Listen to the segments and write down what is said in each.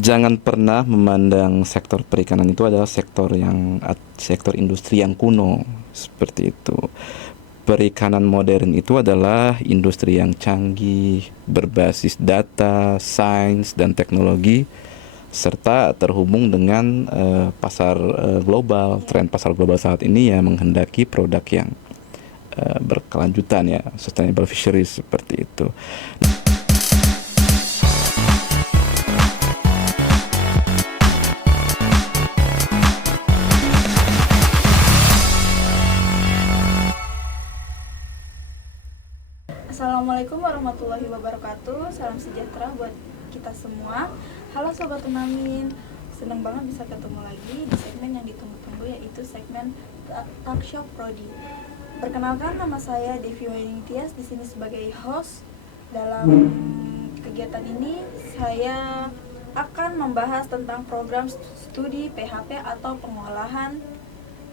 Jangan pernah memandang sektor perikanan itu adalah sektor industri yang kuno seperti itu. Perikanan modern itu adalah industri yang canggih, berbasis data, sains, dan teknologi, serta terhubung dengan pasar global. Tren pasar global saat ini ya menghendaki produk yang berkelanjutan ya, sustainable fisheries seperti itu. Assalamualaikum warahmatullahi wabarakatuh. Salam sejahtera buat kita semua. Halo Sobat Unamin, senang banget bisa ketemu lagi di segmen yang ditunggu-tunggu, yaitu segmen Talkshow Prodi. Perkenalkan, nama saya Devi Wainingtyas, di sini sebagai host. Dalam kegiatan ini saya akan membahas tentang program studi PHP atau pengolahan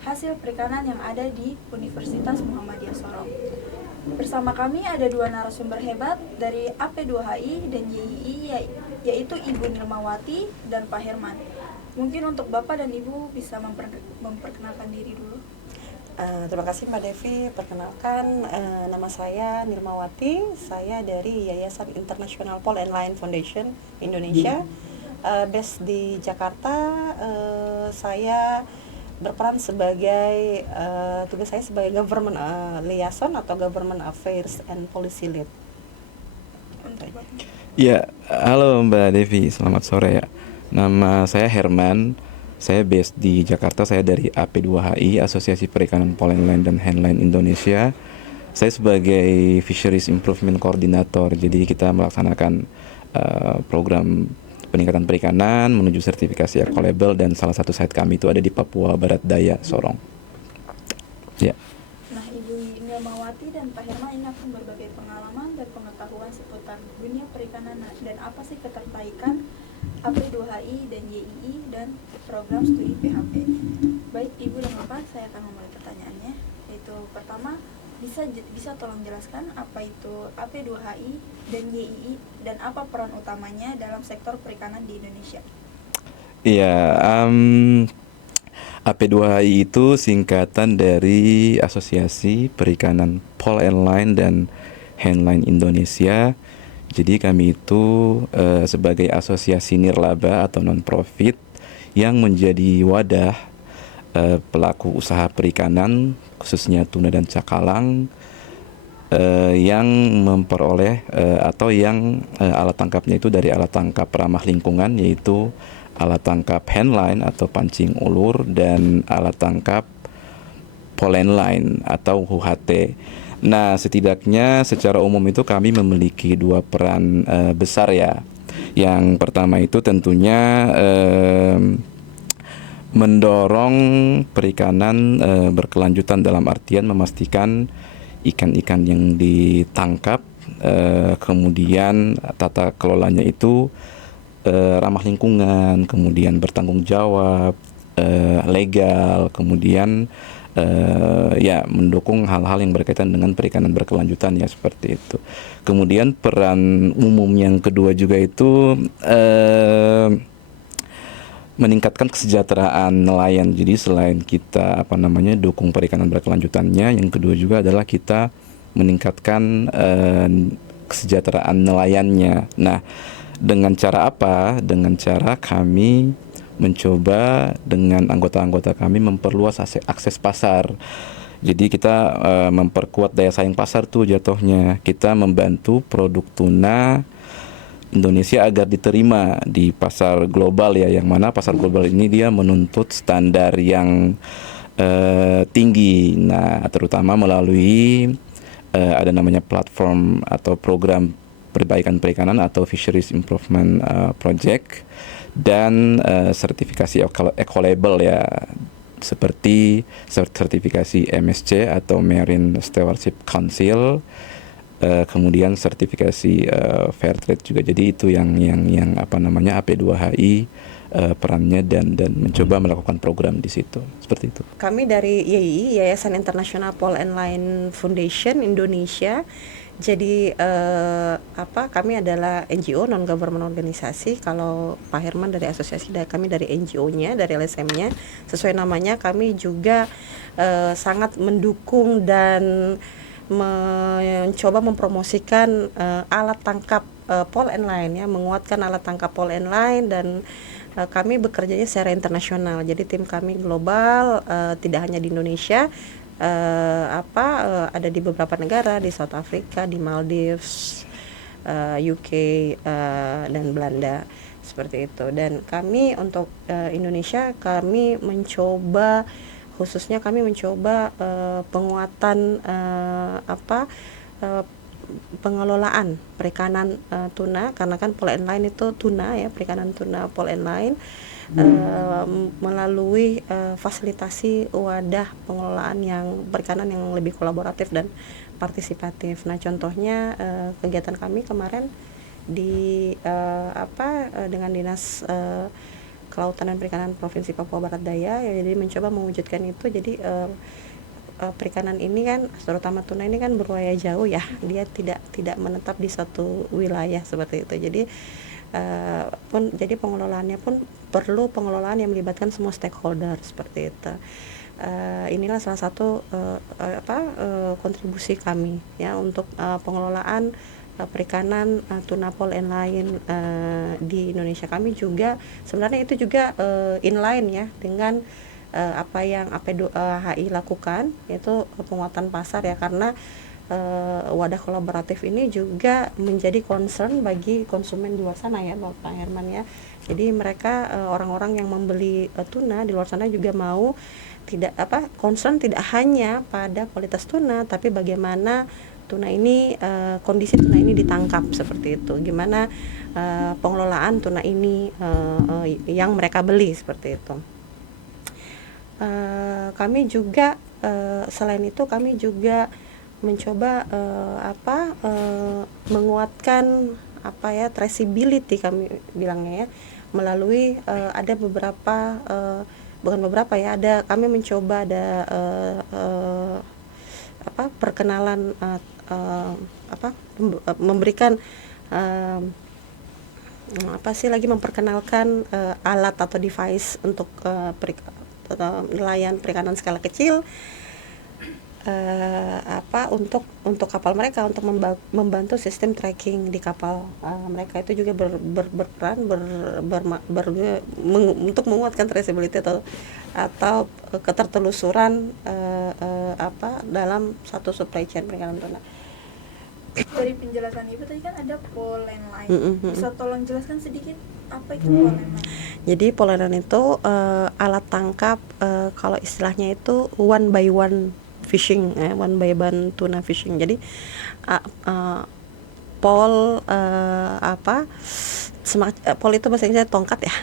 hasil perikanan yang ada di Universitas Muhammadiyah Sorong. Bersama kami ada dua narasumber hebat dari AP2HI dan YII, yaitu Ibu Nirmawati dan Pak Herman. Mungkin untuk Bapak dan Ibu bisa memperkenalkan diri dulu. Terima kasih Mbak Devi. Perkenalkan, nama saya Nirmawati. Saya dari Yayasan International Pole and Line Foundation Indonesia, based di Jakarta. Saya berperan sebagai tugas saya sebagai government liaison atau government affairs and policy lead. Ya, halo Mbak Devi, selamat sore ya. Nama saya Herman, saya based di Jakarta, saya dari AP2HI, Asosiasi Perikanan Pole and Line dan Handline Indonesia. Saya sebagai Fisheries Improvement Coordinator, jadi kita melaksanakan program peningkatan perikanan menuju sertifikasi eco-label, dan salah satu site kami itu ada di Papua Barat Daya, Sorong. Ya. Nah, Ibu Nirmawati dan Pak Herman ini akan berbagi pengalaman dan pengetahuan seputar dunia perikanan dan apa sih ketertarikan AP2HI dan YII dan program studi PHP. Baik Ibu dan Bapak, saya akan memulai pertanyaannya, yaitu pertama, bisa tolong jelaskan apa itu AP2HI dan YII dan apa peran utamanya dalam sektor perikanan di Indonesia? Iya, AP2HI itu singkatan dari Asosiasi Perikanan Pole and Line dan Handline Indonesia. Jadi kami itu sebagai asosiasi nirlaba atau non-profit yang menjadi wadah pelaku usaha perikanan, khususnya tuna dan cakalang, yang memperoleh atau yang alat tangkapnya itu dari alat tangkap ramah lingkungan, yaitu alat tangkap handline atau pancing ulur dan alat tangkap pole line atau UHT. Nah, setidaknya secara umum itu kami memiliki dua peran besar ya. Yang pertama itu tentunya mendorong perikanan berkelanjutan, dalam artian memastikan ikan-ikan yang ditangkap kemudian tata kelolanya itu ramah lingkungan, kemudian bertanggung jawab, legal, kemudian ya mendukung hal-hal yang berkaitan dengan perikanan berkelanjutan ya, seperti itu. Kemudian peran umum yang kedua juga itu meningkatkan kesejahteraan nelayan. Jadi selain kita dukung perikanan berkelanjutannya, yang kedua juga adalah kita meningkatkan kesejahteraan nelayannya. Nah, dengan cara apa? Dengan cara kami mencoba dengan anggota-anggota kami memperluas akses pasar. Jadi kita memperkuat daya saing pasar tuh jatuhnya. Kita membantu produk tuna Indonesia agar diterima di pasar global ya, yang mana pasar global ini dia menuntut standar yang tinggi. Nah, terutama melalui ada namanya platform atau program perbaikan perikanan atau Fisheries Improvement Project, dan sertifikasi eco-label ya, seperti sertifikasi MSC atau Marine Stewardship Council, kemudian sertifikasi fair trade juga. Jadi itu yang AP2HI perannya dan mencoba melakukan program di situ, seperti itu. Kami dari YII, Yayasan International Pole and Line Foundation Indonesia, Jadi kami adalah NGO, non government organisasi. Kalau Pak Herman dari asosiasi, kami dari NGO-nya, dari LSM-nya. Sesuai namanya, kami juga sangat mendukung dan mencoba mempromosikan alat tangkap Paul and Line, ya, menguatkan alat tangkap Paul and Line, dan kami bekerjanya secara internasional. Jadi tim kami global, tidak hanya di Indonesia. Ada di beberapa negara, di South Africa, di Maldives, UK, dan Belanda, seperti itu. Dan kami untuk Indonesia, kami mencoba penguatan pengelolaan perikanan tuna, karena kan Paul and Line itu tuna, ya, perikanan tuna Paul and Line, melalui fasilitasi wadah pengelolaan yang perikanan yang lebih kolaboratif dan partisipatif. Nah, contohnya kegiatan kami kemarin dengan Dinas Kelautan dan Perikanan Provinsi Papua Barat Daya, ya, jadi mencoba mewujudkan itu. Jadi perikanan ini kan, terutama tuna ini kan berwilayah jauh, ya, dia tidak menetap di satu wilayah seperti itu. Jadi pengelolaannya pun perlu pengelolaan yang melibatkan semua stakeholder, seperti itu. Inilah salah satu kontribusi kami, ya, untuk pengelolaan perikanan tuna Paul and Line di Indonesia. Kami juga sebenarnya itu juga inline, ya, dengan apa yang APDHI lakukan, yaitu penguatan pasar, ya, karena wadah kolaboratif ini juga menjadi concern bagi konsumen di luar sana, ya, Pak Herman, ya. Jadi mereka orang-orang yang membeli tuna di luar sana juga mau concern tidak hanya pada kualitas tuna, tapi bagaimana tuna ini, kondisi tuna ini ditangkap, seperti itu. Gimana pengelolaan tuna ini yang mereka beli, seperti itu. Kami juga selain itu kami juga mencoba menguatkan traceability, kami bilangnya, ya, melalui ada beberapa kami mencoba ada perkenalan memberikan memperkenalkan alat atau device untuk nelayan perikanan skala kecil, untuk kapal mereka, untuk membantu sistem tracking di kapal mereka. Itu juga berperan untuk menguatkan traceability atau ketertelusuran dalam satu supply chain perikanan tuna. Dari penjelasan Ibu tadi kan ada Paul and Line. Bisa tolong jelaskan sedikit apa itu Paul and Line? Jadi Paul and Line itu alat tangkap, kalau istilahnya itu one by one fishing, one by one tuna fishing. Jadi pole pole itu bahasa Inggrisnya tongkat, ya,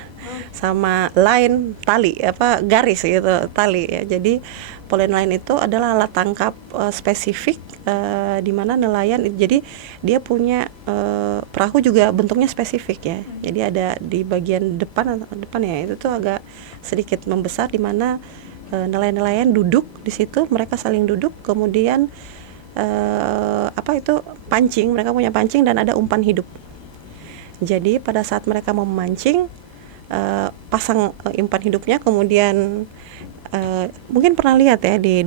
sama line tali, garis gitu, tali, ya. Jadi pole and line itu adalah alat tangkap spesifik di mana nelayan. Jadi dia punya perahu juga bentuknya spesifik, ya. Jadi ada di bagian depan, ya, itu tuh agak sedikit membesar, di mana nelayan-nelayan duduk di situ, mereka saling duduk, kemudian pancing, mereka punya pancing dan ada umpan hidup. Jadi pada saat mereka mau memancing, pasang umpan hidupnya, kemudian mungkin pernah lihat, ya, di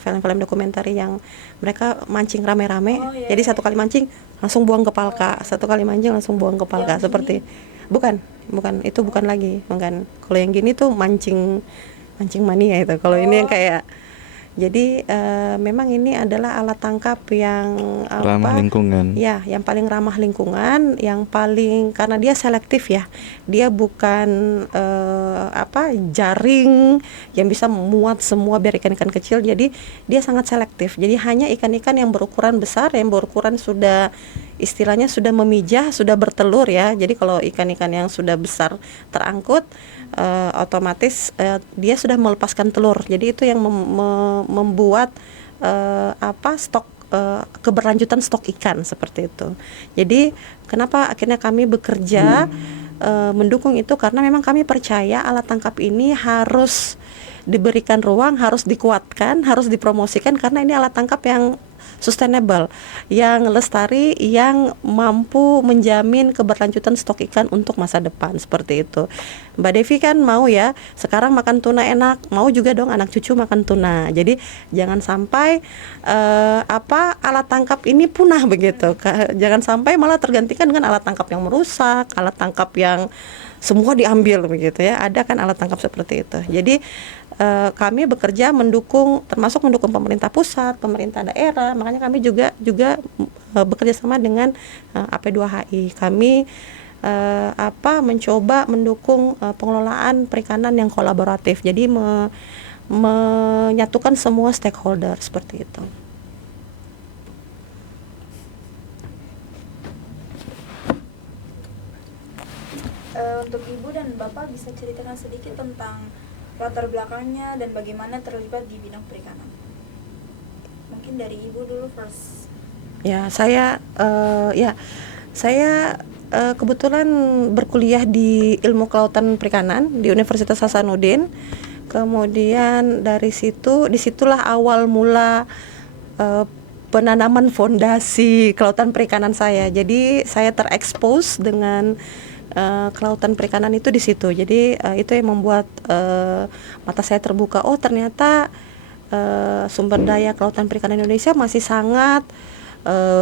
film-film dokumenter yang mereka mancing rame-rame. Jadi satu kali mancing langsung buang ke palka, satu kali mancing langsung buang ke palka, seperti bukan itu bukan lagi. Kalau yang gini tuh mancing mania itu. Kalau ini yang kayak, jadi memang ini adalah alat tangkap yang ramah lingkungan. Ya, yang paling ramah lingkungan, yang paling, karena dia selektif, ya. Dia bukan jaring yang bisa muat semua biar ikan-ikan kecil. Jadi dia sangat selektif. Jadi hanya ikan-ikan yang berukuran besar, yang berukuran sudah istilahnya sudah memijah, sudah bertelur, ya. Jadi kalau ikan-ikan yang sudah besar terangkut, otomatis dia sudah melepaskan telur. Jadi itu yang membuat stok keberlanjutan stok ikan, seperti itu. Jadi kenapa akhirnya kami bekerja mendukung itu, karena memang kami percaya alat tangkap ini harus diberikan ruang, harus dikuatkan, harus dipromosikan, karena ini alat tangkap yang sustainable, yang lestari, yang mampu menjamin keberlanjutan stok ikan untuk masa depan, seperti itu. Mbak Devi kan mau ya, sekarang makan tuna enak, mau juga dong anak cucu makan tuna. Jadi jangan sampai alat tangkap ini punah begitu. Jangan sampai malah tergantikan dengan alat tangkap yang merusak, alat tangkap yang semua diambil begitu ya. Ada kan alat tangkap seperti itu. Jadi kami bekerja termasuk mendukung pemerintah pusat, pemerintah daerah. Makanya kami juga bekerja sama dengan AP2HI. Kami mencoba mendukung pengelolaan perikanan yang kolaboratif. Jadi menyatukan semua stakeholder seperti itu. Untuk Ibu dan Bapak bisa ceritakan sedikit tentang latar belakangnya dan bagaimana terlibat di bidang perikanan. Mungkin dari Ibu dulu first. Ya, saya kebetulan berkuliah di Ilmu Kelautan Perikanan di Universitas Hasanuddin. Kemudian disitulah awal mula penanaman fondasi kelautan perikanan saya. Jadi saya terekspos dengan kelautan perikanan itu di situ. Jadi itu yang membuat mata saya terbuka. Oh, ternyata sumber daya kelautan perikanan Indonesia masih sangat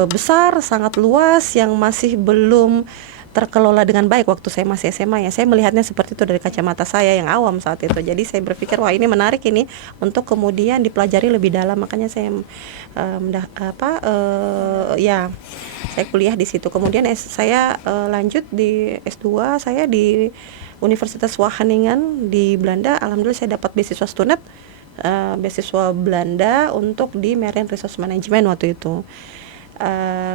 besar, sangat luas, yang masih belum terkelola dengan baik. Waktu saya masih SMA ya, saya melihatnya seperti itu dari kacamata saya yang awam saat itu. Jadi saya berpikir, wah ini menarik ini untuk kemudian dipelajari lebih dalam. Makanya saya saya kuliah di situ. Kemudian saya lanjut di S2 saya di Universitas Wageningen di Belanda. Alhamdulillah saya dapat beasiswa Stunet, beasiswa Belanda untuk di Marine Resource Management waktu itu.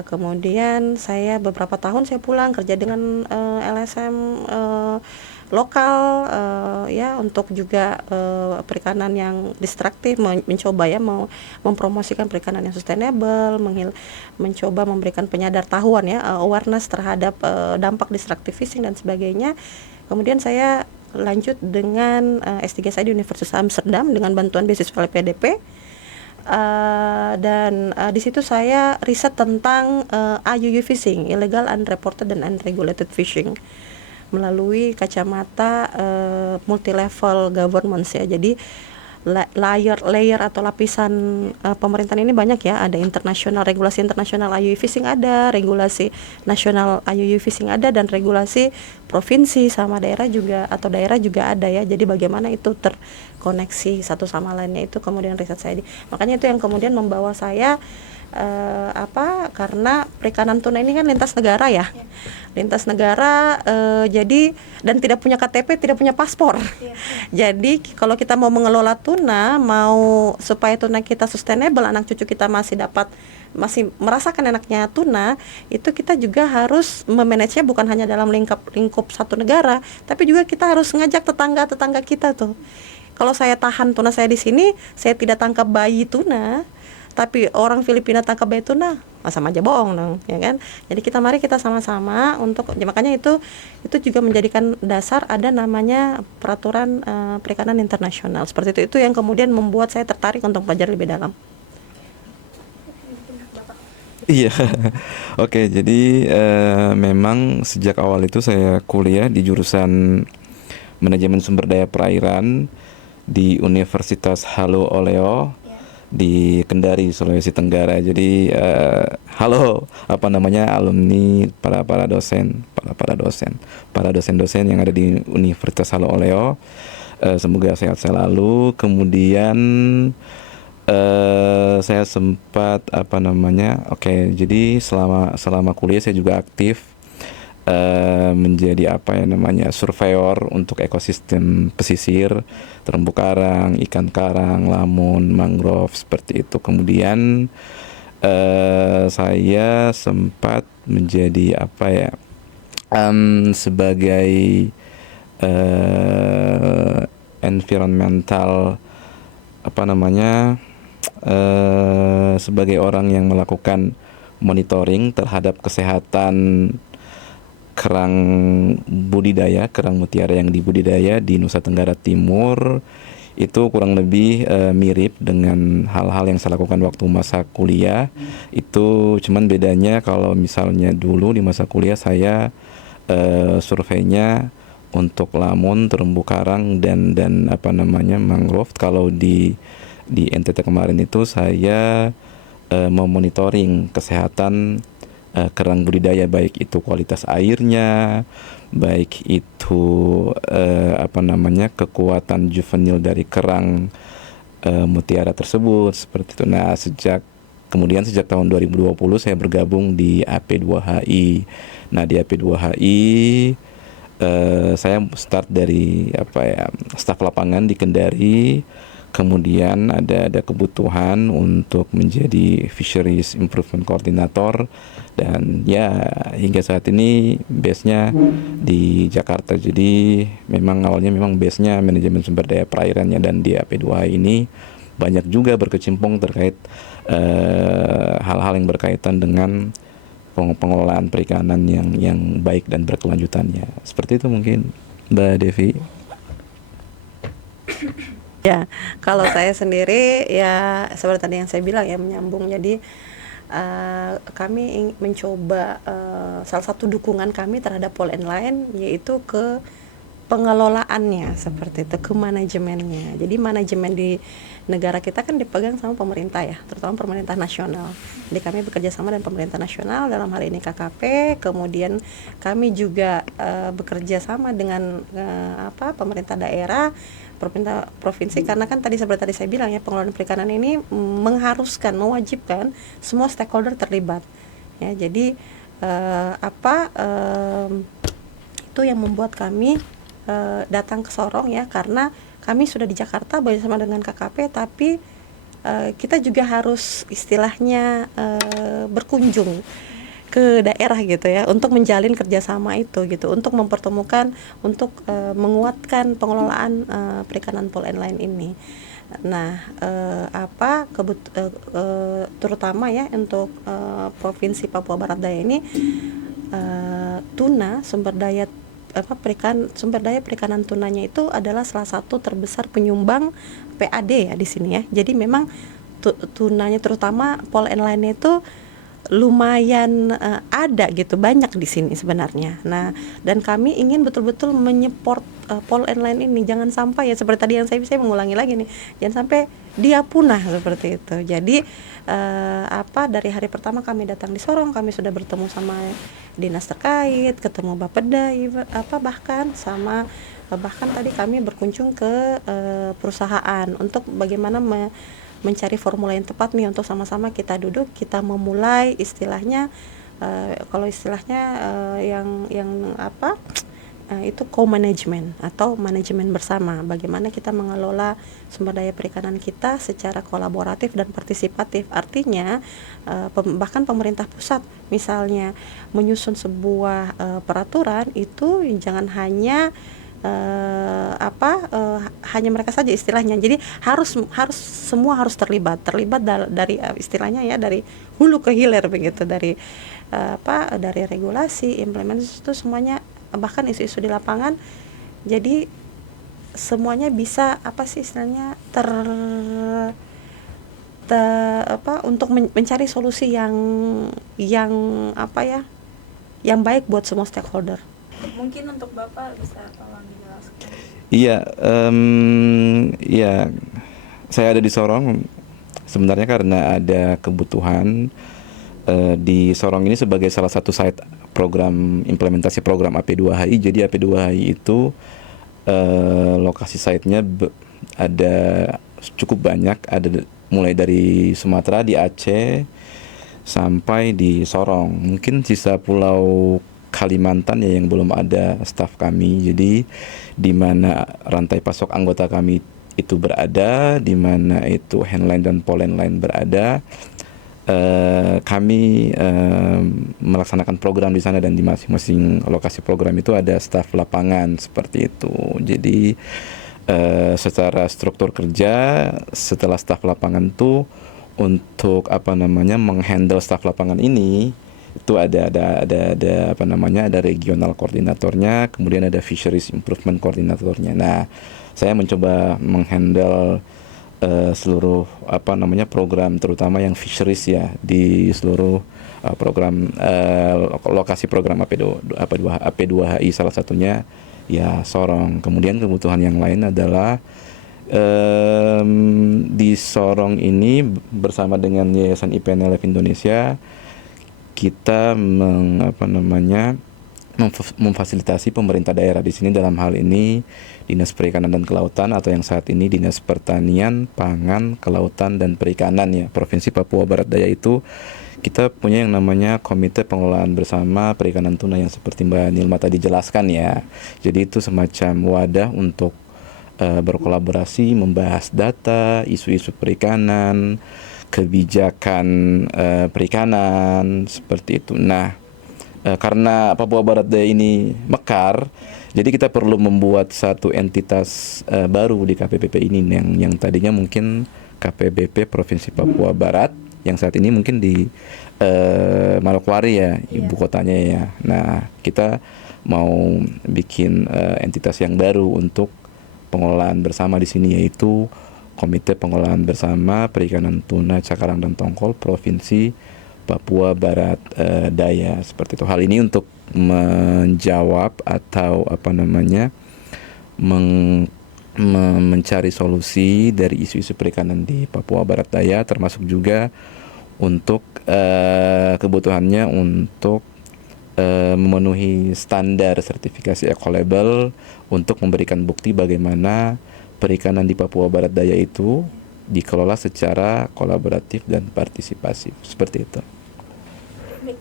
Kemudian saya beberapa tahun saya pulang kerja dengan LSM lokal untuk juga perikanan yang destruktif, mencoba ya mau mempromosikan perikanan yang sustainable, mencoba memberikan penyadaran ya, awareness terhadap dampak destructive fishing dan sebagainya. Kemudian saya lanjut dengan S3 saya di Universitas Amsterdam dengan bantuan beasiswa LPDP. Dan di situ saya riset tentang IUU fishing, illegal, unreported dan unregulated fishing, melalui kacamata multi level governance ya. Jadi layer atau lapisan pemerintahan ini banyak ya. Ada internasional, regulasi internasional IUU fishing ada, regulasi nasional IUU fishing ada, dan regulasi provinsi sama daerah juga ada ya. Jadi bagaimana itu terkoneksi satu sama lainnya, itu kemudian riset saya makanya itu yang kemudian membawa saya karena perikanan tuna ini kan lintas negara ya. Lintas negara, jadi dan tidak punya KTP, tidak punya paspor. Jadi kalau kita mau mengelola tuna, mau supaya tuna kita sustainable, anak cucu kita masih merasakan enaknya tuna, itu kita juga harus memanagenya bukan hanya dalam lingkup satu negara, tapi juga kita harus ngajak tetangga kita tuh. Kalau saya tahan tuna saya di sini, saya tidak tangkap bayi tuna, tapi orang Filipina tangkap bayi tuna, sama aja bohong dong, ya kan? Jadi mari kita sama-sama makanya itu juga menjadikan dasar ada namanya peraturan perikanan internasional seperti itu yang kemudian membuat saya tertarik untuk belajar lebih dalam. Iya, oke. Jadi memang sejak awal itu saya kuliah di jurusan manajemen sumber daya perairan di Universitas Halo Oleo di Kendari, Sulawesi Tenggara. Jadi halo alumni, para dosen yang ada di Universitas Halo Oleo. Semoga sehat selalu. Kemudian saya sempat jadi selama kuliah saya juga aktif menjadi surveyor untuk ekosistem pesisir, terumbu karang, ikan karang, lamun, mangrove, seperti itu. Kemudian saya sempat menjadi sebagai environmental sebagai orang yang melakukan monitoring terhadap kesehatan kerang mutiara yang dibudidaya di Nusa Tenggara Timur, itu kurang lebih mirip dengan hal-hal yang saya lakukan waktu masa kuliah. Itu cuman bedanya kalau misalnya dulu di masa kuliah saya surveinya untuk lamun, terumbu karang dan apa namanya mangrove. Kalau di NTT kemarin itu saya memonitoring kesehatan kerang budidaya, baik itu kualitas airnya, baik itu apa namanya kekuatan juvenil dari kerang mutiara tersebut seperti itu. Nah, sejak tahun 2020 saya bergabung di AP2HI. Nah, di AP2HI saya start dari staf lapangan di Kendari. Kemudian ada kebutuhan untuk menjadi Fisheries Improvement Coordinator, dan ya hingga saat ini base-nya di Jakarta. Jadi memang awalnya base-nya manajemen sumber daya perairannya, dan di AP2 ini banyak juga berkecimpung terkait hal-hal yang berkaitan dengan pengelolaan perikanan yang baik dan berkelanjutannya. Seperti itu mungkin Mbak Devi. Ya, kalau saya sendiri ya seperti tadi yang saya bilang ya, menyambung. Jadi kami mencoba salah satu dukungan kami terhadap Pol Line yaitu ke pengelolaannya, seperti itu, ke manajemennya. Jadi manajemen di negara kita kan dipegang sama pemerintah ya, terutama pemerintah nasional. Jadi kami bekerja sama dengan pemerintah nasional, dalam hal ini KKP. Kemudian kami juga bekerja sama dengan pemerintah daerah, pemerintah provinsi, karena kan seperti tadi saya bilang ya, pengelolaan perikanan ini mewajibkan semua stakeholder terlibat ya. Jadi itu yang membuat kami datang ke Sorong ya, karena kami sudah di Jakarta bersama dengan KKP, tapi kita juga harus istilahnya berkunjung ke daerah gitu ya, untuk menjalin kerjasama itu gitu, untuk mempertemukan, untuk menguatkan pengelolaan perikanan Pol Line ini. Nah, terutama ya untuk provinsi Papua Barat Daya ini, tuna, sumber daya perikanan tunanya itu adalah salah satu terbesar penyumbang PAD ya di sini ya. Jadi memang tunanya, terutama Pol Line itu lumayan ada gitu, banyak di sini sebenarnya. Nah, dan kami ingin betul-betul menyupport Pol Line ini, jangan sampai ya seperti tadi yang saya mengulangi lagi nih, jangan sampai dia punah seperti itu. Jadi dari hari pertama kami datang di Sorong, kami sudah bertemu sama dinas terkait, ketemu Bapeda, bahkan tadi kami berkunjung ke perusahaan untuk bagaimana mencari formula yang tepat nih, untuk sama-sama kita duduk, kita memulai istilahnya itu co-management atau manajemen bersama, bagaimana kita mengelola sumber daya perikanan kita secara kolaboratif dan partisipatif. Artinya bahkan pemerintah pusat misalnya menyusun sebuah peraturan itu jangan hanya hanya mereka saja istilahnya. Jadi semua harus terlibat dari istilahnya ya, dari hulu ke hilir begitu, dari regulasi, implementasi itu semuanya, bahkan isu-isu di lapangan. Jadi semuanya bisa istilahnya untuk mencari solusi yang baik buat semua stakeholder. Mungkin untuk Bapak bisa tolong dijelaskan. Iya, saya ada di Sorong sebenarnya karena ada kebutuhan di Sorong ini sebagai salah satu site implementasi program AP2HI. Jadi AP2HI itu lokasi site-nya ada cukup banyak, ada mulai dari Sumatera, di Aceh, sampai di Sorong. Mungkin sisa Pulau Kalimantan ya yang belum ada staf kami. Jadi di mana rantai pasok anggota kami itu berada, di mana itu Handline dan Pol Line berada, kami melaksanakan program di sana, dan di masing-masing lokasi program itu ada staf lapangan seperti itu. Jadi secara struktur kerja, setelah staf lapangan itu untuk menghandle staf lapangan ini, Itu ada apa namanya, ada regional koordinatornya, kemudian ada fisheries improvement koordinatornya. Nah, saya mencoba menghandle seluruh apa namanya program, terutama yang fisheries ya, di seluruh program lokasi program AP2HI, salah satunya ya Sorong. Kemudian kebutuhan yang lain adalah di Sorong ini bersama dengan Yayasan IPNLF Indonesia kita memfasilitasi pemerintah daerah di sini, dalam hal ini Dinas Perikanan dan Kelautan, atau yang saat ini Dinas Pertanian, Pangan, Kelautan dan Perikanan ya, Provinsi Papua Barat Daya. Itu kita punya yang namanya Komite Pengelolaan Bersama Perikanan Tuna yang seperti Mbak Nilma tadi jelaskan ya. Jadi itu semacam wadah untuk berkolaborasi, membahas data, isu-isu perikanan, kebijakan perikanan, seperti itu. Nah, karena Papua Barat Daya ini mekar, jadi kita perlu membuat satu entitas baru di KPBP ini, yang tadinya mungkin KPBP Provinsi Papua Barat, yang saat ini mungkin di Manokwari ya, ibu kotanya ya. Nah, kita mau bikin entitas yang baru untuk pengelolaan bersama di sini, yaitu Komite Pengelolaan Bersama Perikanan Tuna, Cakarang dan Tongkol Provinsi Papua Barat Daya, seperti itu. Hal ini untuk menjawab atau mencari solusi dari isu-isu perikanan di Papua Barat Daya, termasuk juga untuk kebutuhannya untuk memenuhi standar sertifikasi ekolabel untuk memberikan bukti bagaimana perikanan di Papua Barat Daya itu dikelola secara kolaboratif dan partisipasif, seperti itu. Baik,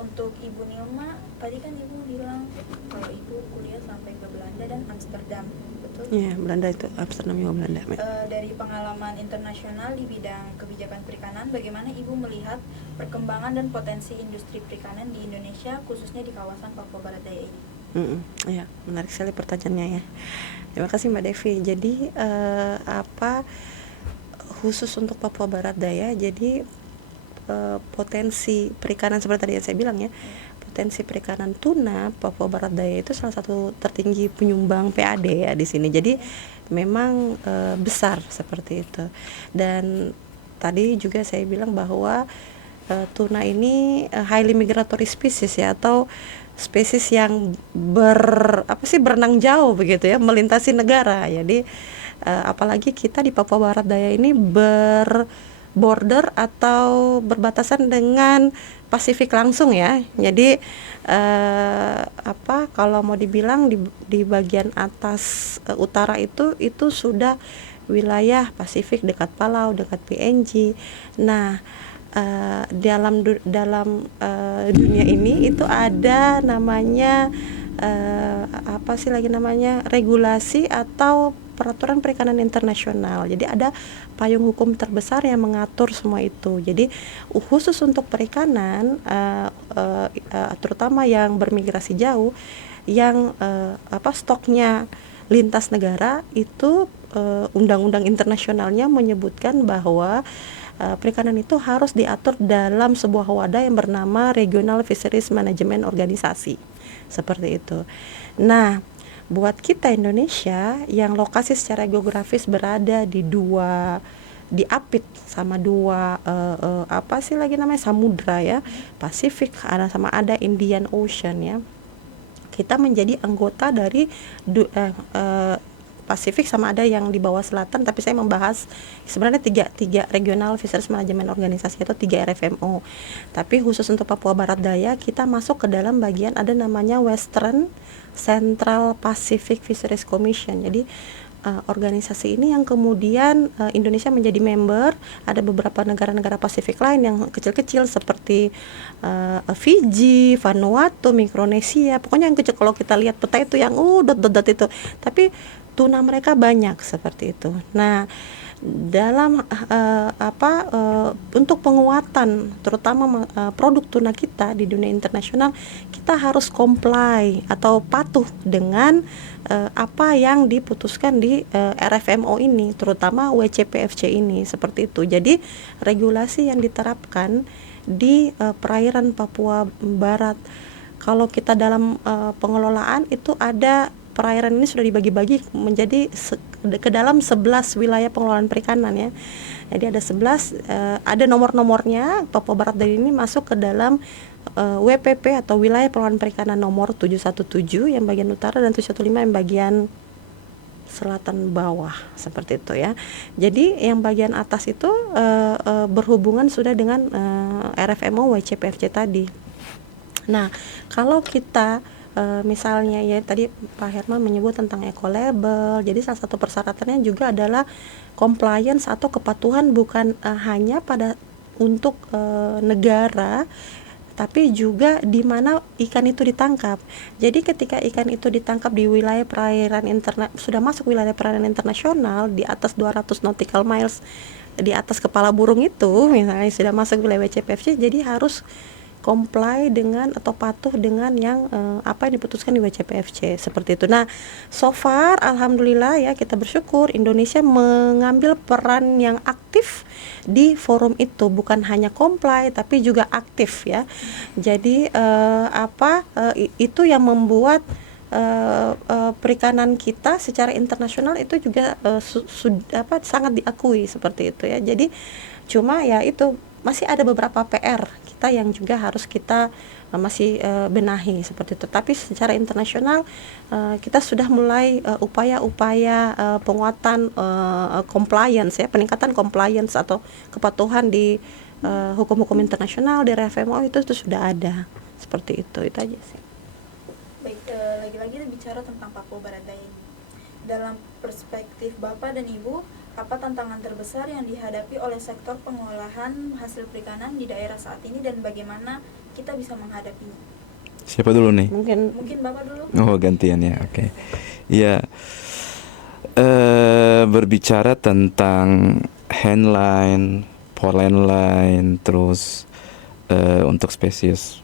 untuk Ibu Nilma, tadi kan Ibu bilang kalau Ibu kuliah sampai ke Belanda dan Amsterdam, betul? Iya, Belanda itu Amsterdam juga Belanda. Dari pengalaman internasional di bidang kebijakan perikanan, bagaimana Ibu melihat perkembangan dan potensi industri perikanan di Indonesia, khususnya di kawasan Papua Barat Daya ini? Ya, menarik sekali pertanyaannya ya. Terima kasih Mbak Devi. Jadi khusus untuk Papua Barat Daya, jadi potensi perikanan seperti tadi yang saya bilang ya, potensi perikanan tuna Papua Barat Daya itu salah satu tertinggi penyumbang PAD ya di sini. Jadi memang besar seperti itu. Dan tadi juga saya bilang bahwa tuna ini highly migratory species ya, atau spesies yang berenang jauh begitu ya, melintasi negara. Jadi apalagi kita di Papua Barat Daya ini border atau berbatasan dengan Pasifik langsung ya. Jadi kalau mau dibilang di bagian atas utara itu sudah wilayah Pasifik, dekat Palau, dekat PNG. Nah, dalam dunia ini itu ada namanya regulasi atau peraturan perikanan internasional. Jadi ada payung hukum terbesar yang mengatur semua itu. Jadi khusus untuk perikanan, terutama yang bermigrasi jauh, yang stoknya lintas negara, itu undang-undang internasionalnya menyebutkan bahwa perikanan itu harus diatur dalam sebuah wadah yang bernama Regional Fisheries Management Organisasi, seperti itu. Nah, buat kita Indonesia yang lokasi secara geografis berada di apit sama dua samudra ya, Pasifik ada Indian Ocean ya. Kita menjadi anggota dari Pasifik, sama ada yang di bawah selatan, tapi saya membahas sebenarnya tiga Regional Fisheries Management Organisasi atau 3 RFMO. Tapi khusus untuk Papua Barat Daya kita masuk ke dalam bagian ada namanya Western Central Pacific Fisheries Commission. Jadi organisasi ini yang kemudian Indonesia menjadi member. Ada beberapa negara-negara Pasifik lain yang kecil-kecil seperti Fiji, Vanuatu, Mikronesia. Pokoknya yang kecil, kalau kita lihat peta itu yang dot-dot itu. Tapi tuna mereka banyak seperti itu. Nah, dalam untuk penguatan terutama produk tuna kita di dunia internasional, kita harus comply atau patuh dengan apa yang diputuskan di RFMO ini, terutama WCPFC ini, seperti itu. Jadi regulasi yang diterapkan di perairan Papua Barat. Kalau kita dalam pengelolaan itu ada perairan ini sudah dibagi-bagi menjadi ke dalam 11 wilayah pengelolaan perikanan ya. Jadi ada 11, ada nomor-nomornya. Papua Barat Daya ini masuk ke dalam WPP atau wilayah pengelolaan perikanan nomor 717 yang bagian utara dan 715 yang bagian selatan bawah, seperti itu ya. Jadi yang bagian atas itu berhubungan sudah dengan RFMO WCPFC tadi. Nah, kalau kita misalnya ya tadi Pak Herman menyebut tentang eco-label. Jadi salah satu persyaratannya juga adalah compliance atau kepatuhan bukan hanya pada untuk negara, tapi juga di mana ikan itu ditangkap. Jadi ketika ikan itu ditangkap di wilayah perairan sudah masuk wilayah perairan internasional di atas 200 nautical miles, di atas kepala burung itu misalnya sudah masuk wilayah WCPFC, jadi harus comply dengan atau patuh dengan yang apa yang diputuskan di WCPFC seperti itu. Nah, so far alhamdulillah ya kita bersyukur Indonesia mengambil peran yang aktif di forum itu, bukan hanya comply tapi juga aktif ya. Jadi itu yang membuat perikanan kita secara internasional itu juga sangat diakui seperti itu ya. Jadi cuma ya itu masih ada beberapa PR kita yang juga harus kita masih benahi seperti itu. Tapi secara internasional kita sudah mulai upaya-upaya penguatan compliance ya, peningkatan compliance atau kepatuhan di hukum-hukum internasional di RFMO itu sudah ada seperti itu aja sih. Baik, lagi-lagi bicara tentang Papua Barat Daya ini. Dalam perspektif Bapak dan Ibu, apa tantangan terbesar yang dihadapi oleh sektor pengolahan hasil perikanan di daerah saat ini dan bagaimana kita bisa menghadapinya? Siapa dulu nih? Mungkin Bapak dulu. Oh, gantian ya. Oke. Ya. Berbicara tentang handline, poleline, terus untuk spesies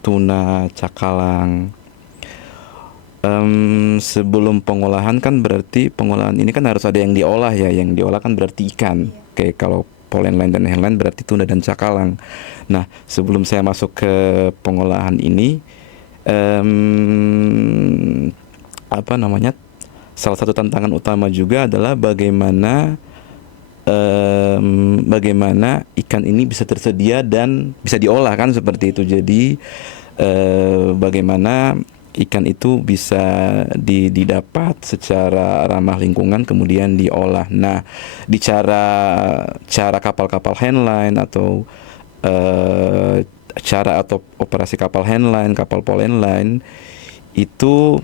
tuna, cakalang. Sebelum pengolahan kan berarti pengolahan ini kan harus ada yang diolah ya, yang diolah kan berarti ikan. Kayak kalau poleline dan handline berarti tuna dan cakalang. Nah, sebelum saya masuk ke pengolahan ini, salah satu tantangan utama juga adalah bagaimana ikan ini bisa tersedia dan bisa diolah kan seperti itu. Jadi bagaimana ikan itu bisa didapat secara ramah lingkungan kemudian diolah. Nah, di cara kapal-kapal handline atau cara atau operasi kapal handline, kapal poleline itu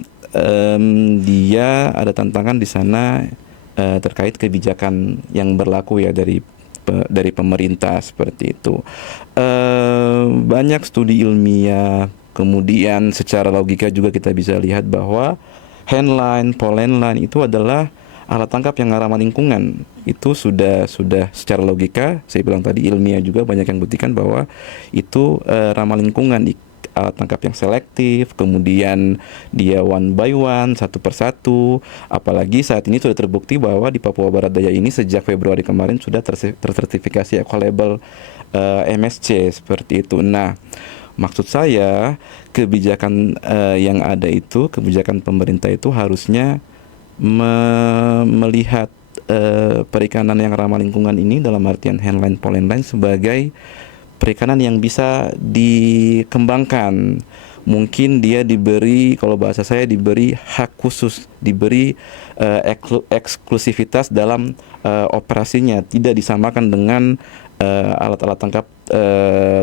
dia ada tantangan di sana terkait kebijakan yang berlaku ya dari pemerintah seperti itu. Banyak studi ilmiah. Kemudian secara logika juga kita bisa lihat bahwa handline, poleline itu adalah alat tangkap yang ramah lingkungan. Itu sudah secara logika, saya bilang tadi ilmiah juga banyak yang buktikan bahwa itu ramah lingkungan, alat tangkap yang selektif, kemudian dia one by one, satu persatu. Apalagi saat ini sudah terbukti bahwa di Papua Barat Daya ini sejak Februari kemarin sudah tersertifikasi eco-label MSC seperti itu. Nah, maksud saya kebijakan yang ada itu, kebijakan pemerintah itu harusnya melihat perikanan yang ramah lingkungan ini dalam artian handline, poleline sebagai perikanan yang bisa dikembangkan. Mungkin dia diberi, kalau bahasa saya diberi hak khusus, diberi eksklusivitas dalam operasinya, tidak disamakan dengan alat-alat tangkap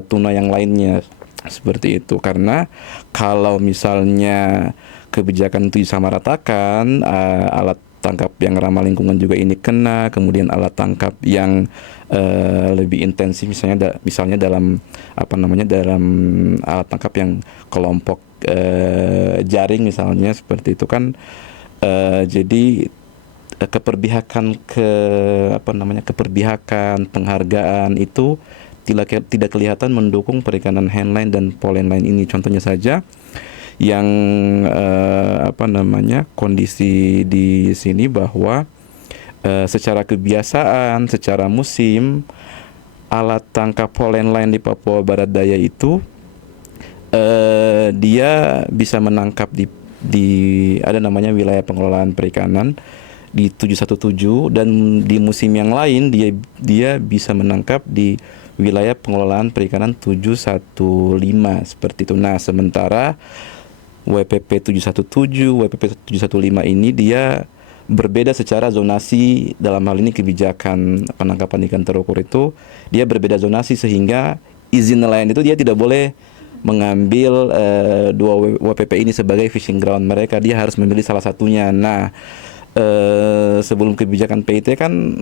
tuna yang lainnya. Seperti itu, karena kalau misalnya kebijakan itu disamaratakan, alat tangkap yang ramah lingkungan juga ini kena, kemudian alat tangkap yang lebih intensif misalnya dalam dalam alat tangkap yang kelompok jaring misalnya seperti itu kan, jadi keperpihakan penghargaan itu tidak kelihatan mendukung perikanan handline dan poleline ini. Contohnya saja yang kondisi di sini bahwa secara kebiasaan, secara musim alat tangkap pol landline di Papua Barat Daya itu dia bisa menangkap di ada namanya wilayah pengelolaan perikanan di 717, dan di musim yang lain dia bisa menangkap di wilayah pengelolaan perikanan 715 seperti itu. Nah, sementara WPP 717, WPP 715 ini dia berbeda secara zonasi. Dalam hal ini kebijakan penangkapan ikan terukur itu dia berbeda zonasi, sehingga izin nelayan itu dia tidak boleh mengambil dua WPP ini sebagai fishing ground mereka. Dia harus memilih salah satunya. Nah, sebelum kebijakan PIT kan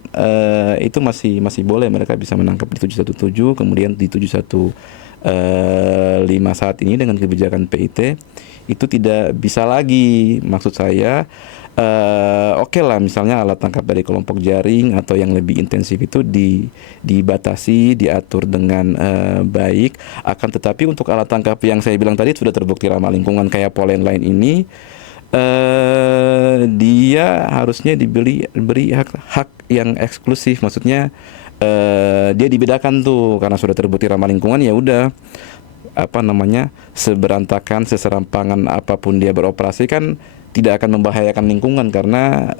itu masih boleh mereka bisa menangkap di 717, kemudian di 715 saat ini dengan kebijakan PIT itu tidak bisa lagi. Maksud saya oke lah, misalnya alat tangkap dari kelompok jaring atau yang lebih intensif itu dibatasi, diatur dengan baik. Akan tetapi untuk alat tangkap yang saya bilang tadi sudah terbukti ramah lingkungan kayak pol landline ini, dia harusnya beri hak yang eksklusif. Maksudnya dia dibedakan tuh, karena sudah terbukti ramah lingkungan, ya udah seberantakan, seserampangan apapun dia beroperasi kan tidak akan membahayakan lingkungan, karena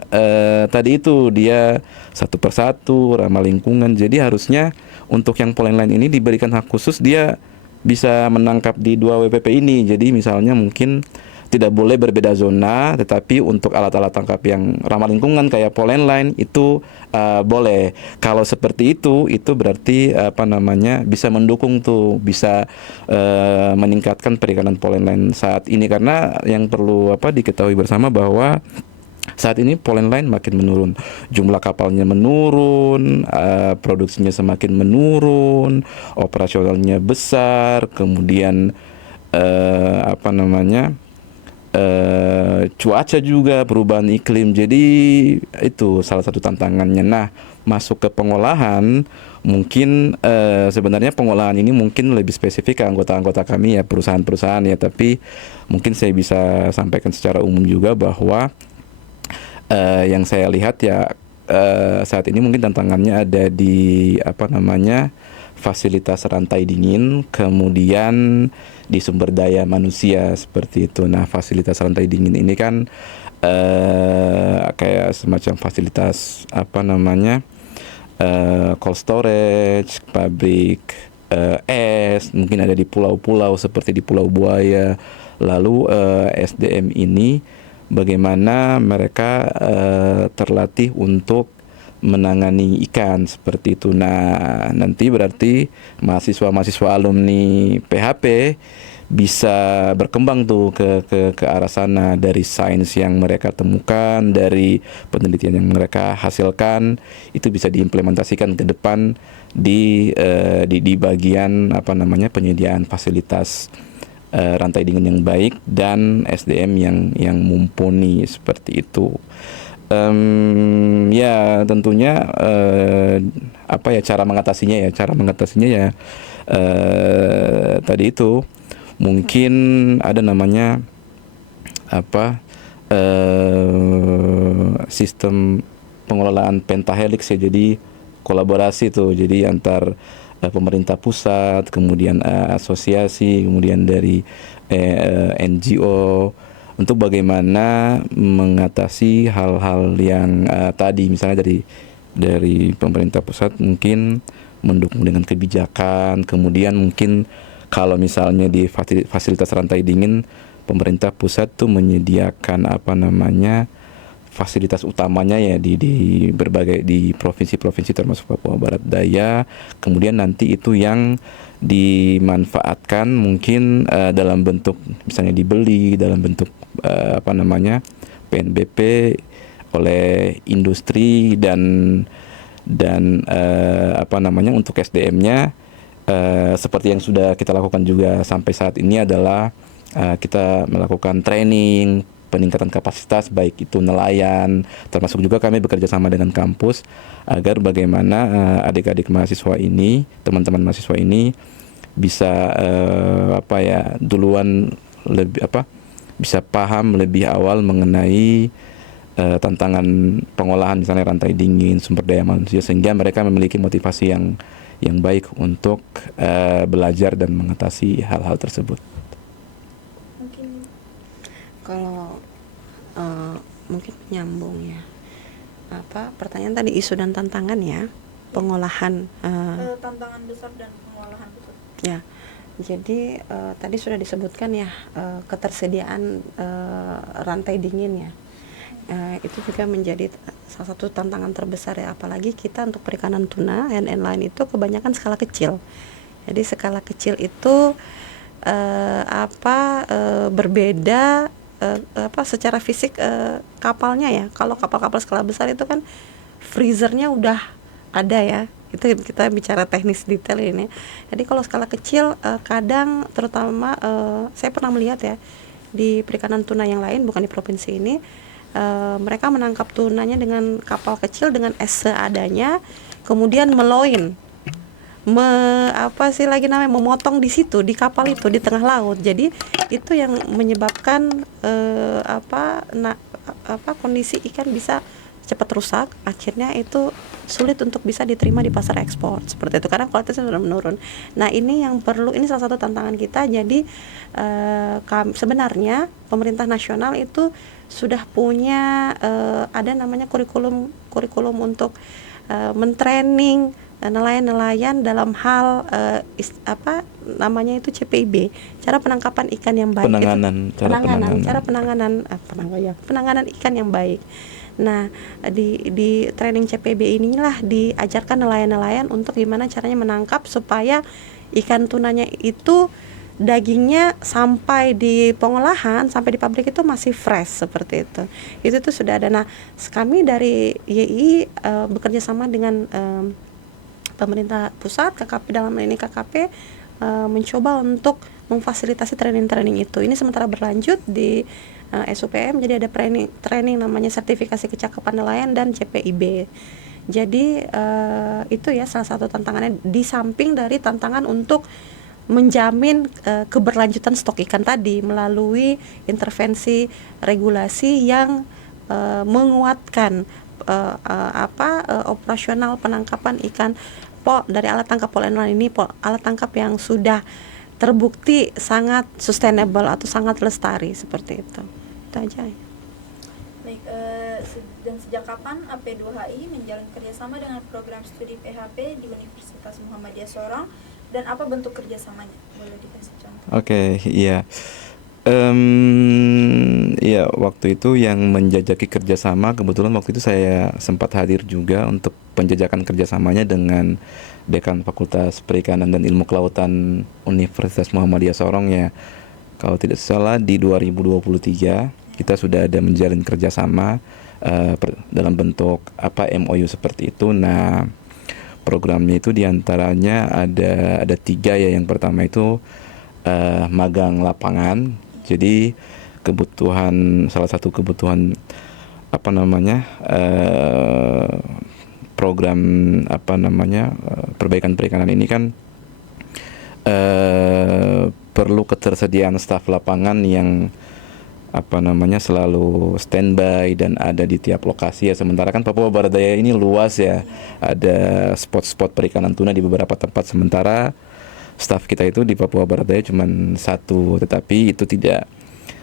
tadi itu dia satu persatu ramah lingkungan. Jadi harusnya untuk yang pol landline ini diberikan hak khusus, dia bisa menangkap di 2 WPP ini. Jadi misalnya mungkin tidak boleh berbeda zona, tetapi untuk alat-alat tangkap yang ramah lingkungan kayak pol landline itu boleh. Kalau seperti itu berarti bisa mendukung tuh, bisa meningkatkan perikanan pol landline saat ini. Karena yang perlu diketahui bersama bahwa saat ini pol landline makin menurun, jumlah kapalnya menurun, produksinya semakin menurun, operasionalnya besar, kemudian cuaca juga, perubahan iklim. Jadi itu salah satu tantangannya. Nah, masuk ke pengolahan, mungkin sebenarnya pengolahan ini mungkin lebih spesifik ke anggota-anggota kami ya, perusahaan-perusahaan ya. Tapi mungkin saya bisa sampaikan secara umum juga bahwa yang saya lihat ya saat ini mungkin tantangannya ada di fasilitas rantai dingin, kemudian di sumber daya manusia seperti itu. Nah, fasilitas rantai dingin ini kan kayak semacam fasilitas cold storage, pabrik es, mungkin ada di pulau-pulau seperti di Pulau Buaya. Lalu SDM ini bagaimana mereka terlatih untuk menangani ikan seperti itu. Nah, nanti berarti mahasiswa-mahasiswa alumni PHP bisa berkembang tuh ke arah sana, dari sains yang mereka temukan, dari penelitian yang mereka hasilkan, itu bisa diimplementasikan ke depan di bagian penyediaan fasilitas rantai dingin yang baik dan SDM yang mumpuni seperti itu. Ya tentunya cara mengatasinya ya tadi itu mungkin ada namanya sistem pengelolaan pentahelix ya. Jadi kolaborasi tuh, jadi antar pemerintah pusat, kemudian asosiasi, kemudian dari NGO, untuk bagaimana mengatasi hal-hal yang tadi, misalnya dari pemerintah pusat mungkin mendukung dengan kebijakan, kemudian mungkin kalau misalnya di fasilitas rantai dingin pemerintah pusat tuh menyediakan fasilitas utamanya ya di berbagai di provinsi-provinsi termasuk Papua Barat Daya, kemudian nanti itu yang dimanfaatkan mungkin dalam bentuk misalnya dibeli dalam bentuk PNBP oleh industri dan untuk SDM-nya seperti yang sudah kita lakukan juga sampai saat ini adalah kita melakukan training peningkatan kapasitas baik itu nelayan, termasuk juga kami bekerja sama dengan kampus agar bagaimana adik-adik mahasiswa ini, teman-teman mahasiswa ini bisa duluan lebih bisa paham lebih awal mengenai tantangan pengolahan misalnya rantai dingin, sumber daya manusia, sehingga mereka memiliki motivasi yang baik untuk belajar dan mengatasi hal-hal tersebut. Mungkin Kalau mungkin nyambung ya, pertanyaan tadi isu dan tantangan ya, pengolahan tantangan besar dan pengolahan betul. ya. Jadi tadi sudah disebutkan ya, ketersediaan rantai dingin ya. Itu juga menjadi salah satu tantangan terbesar ya, apalagi kita untuk perikanan tuna and line itu kebanyakan skala kecil. Jadi skala kecil itu berbeda secara fisik kapalnya ya. Kalau kapal-kapal skala besar itu kan freezernya udah ada ya. Itu kita bicara teknis detail ini. Jadi kalau skala kecil kadang terutama saya pernah melihat ya di perikanan tuna yang lain, bukan di provinsi ini, mereka menangkap tunanya dengan kapal kecil dengan es seadanya, kemudian meloin, memotong di situ di kapal itu di tengah laut. Jadi itu yang menyebabkan kondisi ikan bisa cepat rusak, akhirnya itu sulit untuk bisa diterima di pasar ekspor seperti itu karena kualitasnya sudah menurun. Nah ini yang perlu, ini salah satu tantangan kita. Jadi sebenarnya pemerintah nasional itu sudah punya ada namanya kurikulum untuk mentraining nelayan-nelayan dalam hal itu CPIB, cara penangkapan ikan yang baik, penanganan ikan yang baik. Nah, di training CPB inilah diajarkan nelayan-nelayan untuk gimana caranya menangkap supaya ikan tunanya itu dagingnya sampai di pengolahan, sampai di pabrik itu masih fresh seperti itu. Itu tuh sudah ada. Nah, kami dari YI bekerja sama dengan pemerintah pusat, KKP dalam hal ini KKP mencoba untuk memfasilitasi training itu. Ini sementara berlanjut di SUPM, jadi ada training namanya sertifikasi kecakapan nelayan dan CPIB. Jadi itu ya salah satu tantangannya, di samping dari tantangan untuk menjamin keberlanjutan stok ikan tadi melalui intervensi regulasi yang menguatkan operasional penangkapan ikan dari alat tangkap pol inline ini, alat tangkap yang sudah terbukti sangat sustainable atau sangat lestari seperti itu. Itu aja ya. Baik, dan sejak kapan AP2HI menjalin kerjasama dengan program studi PHP di Universitas Muhammadiyah Sorong dan apa bentuk kerjasamanya? Boleh dikasih contoh? Oke, iya. Iya, waktu itu yang menjajaki kerjasama, kebetulan waktu itu saya sempat hadir juga untuk penjajakan kerjasamanya dengan Dekan Fakultas Perikanan dan Ilmu Kelautan Universitas Muhammadiyah Sorong ya. Kalau tidak salah di 2023 kita sudah ada menjalin kerjasama dalam bentuk MOU seperti itu. Nah, programnya itu diantaranya ada 3 ya. Yang pertama itu magang lapangan. Jadi salah satu kebutuhan program perbaikan perikanan ini kan perlu ketersediaan staf lapangan yang selalu standby dan ada di tiap lokasi ya. Sementara kan Papua Barat Daya ini luas ya, ada spot-spot perikanan tuna di beberapa tempat, sementara staf kita itu di Papua Barat Daya cuma 1, tetapi itu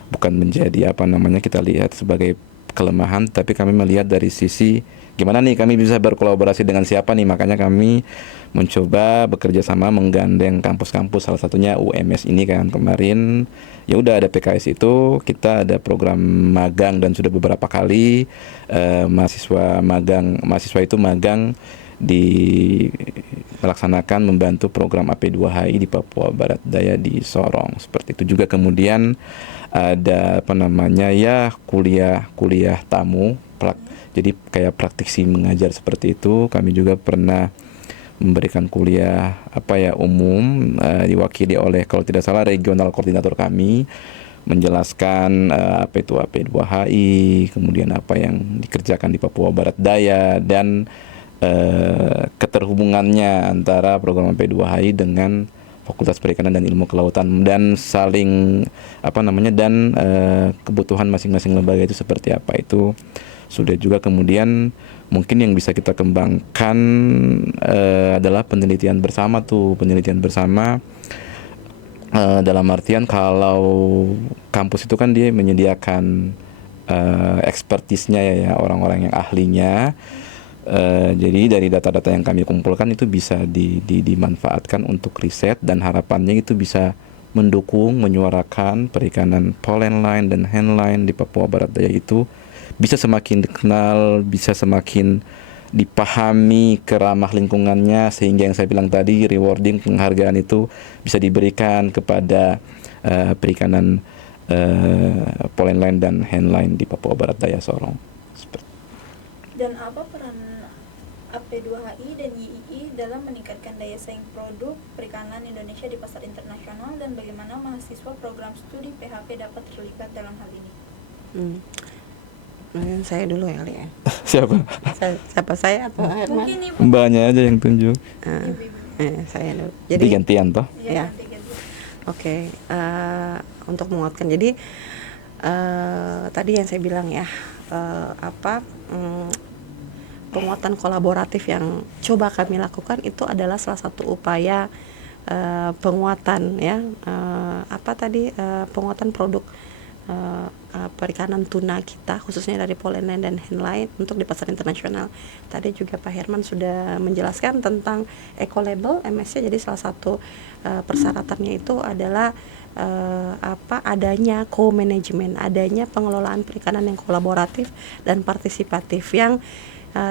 bukan menjadi kita lihat sebagai kelemahan, tapi kami melihat dari sisi gimana nih kami bisa berkolaborasi dengan siapa nih. Makanya kami mencoba bekerja sama menggandeng kampus-kampus, salah satunya UMS ini kan. Kemarin ya udah ada PKS itu, kita ada program magang dan sudah beberapa kali mahasiswa itu magang melaksanakan membantu program AP2HI di Papua Barat Daya di Sorong seperti itu. Juga kemudian ada kuliah tamu, jadi kayak praktisi mengajar seperti itu. Kami juga pernah memberikan kuliah umum diwakili oleh, kalau tidak salah, regional koordinator kami, menjelaskan apa itu AP2HI, kemudian apa yang dikerjakan di Papua Barat Daya, dan keterhubungannya antara program AP2HI dengan Fakultas Perikanan dan Ilmu Kelautan, dan saling kebutuhan masing-masing lembaga itu seperti apa, itu Sudah juga kemudian mungkin yang bisa kita kembangkan adalah penelitian bersama dalam artian kalau kampus itu kan dia menyediakan ekspertisnya ya orang-orang yang ahlinya. Jadi dari data-data yang kami kumpulkan itu bisa dimanfaatkan untuk riset, dan harapannya itu bisa mendukung, menyuarakan perikanan pole line dan hand line di Papua Barat Daya itu bisa semakin dikenal, bisa semakin dipahami keramah lingkungannya, sehingga yang saya bilang tadi rewarding, penghargaan itu bisa diberikan kepada perikanan pole line dan hand line di Papua Barat Daya Sorong. Dan apa peran AP2HI dan YII dalam meningkatkan daya saing produk perikanan Indonesia di pasar internasional, dan bagaimana mahasiswa program studi PHP dapat terlibat dalam hal ini? Saya dulu ya, Li ya. Siapa? Siapa saya atau Herman? Mungkin Ibu. Mbaknya aja yang tunjuk. Ibu-ibu. Saya dulu. Jadi gantian toh? Ya. Ganti-ganti. Oke, untuk menguatkan. Jadi tadi yang saya bilang ya, penguatan kolaboratif yang coba kami lakukan itu adalah salah satu upaya penguatan ya, penguatan produk perikanan tuna kita, khususnya dari pole line dan hand line untuk di pasar internasional. Tadi juga Pak Herman sudah menjelaskan tentang eco label MSC. Jadi salah satu persyaratannya itu adalah adanya co-management, adanya pengelolaan perikanan yang kolaboratif dan partisipatif, yang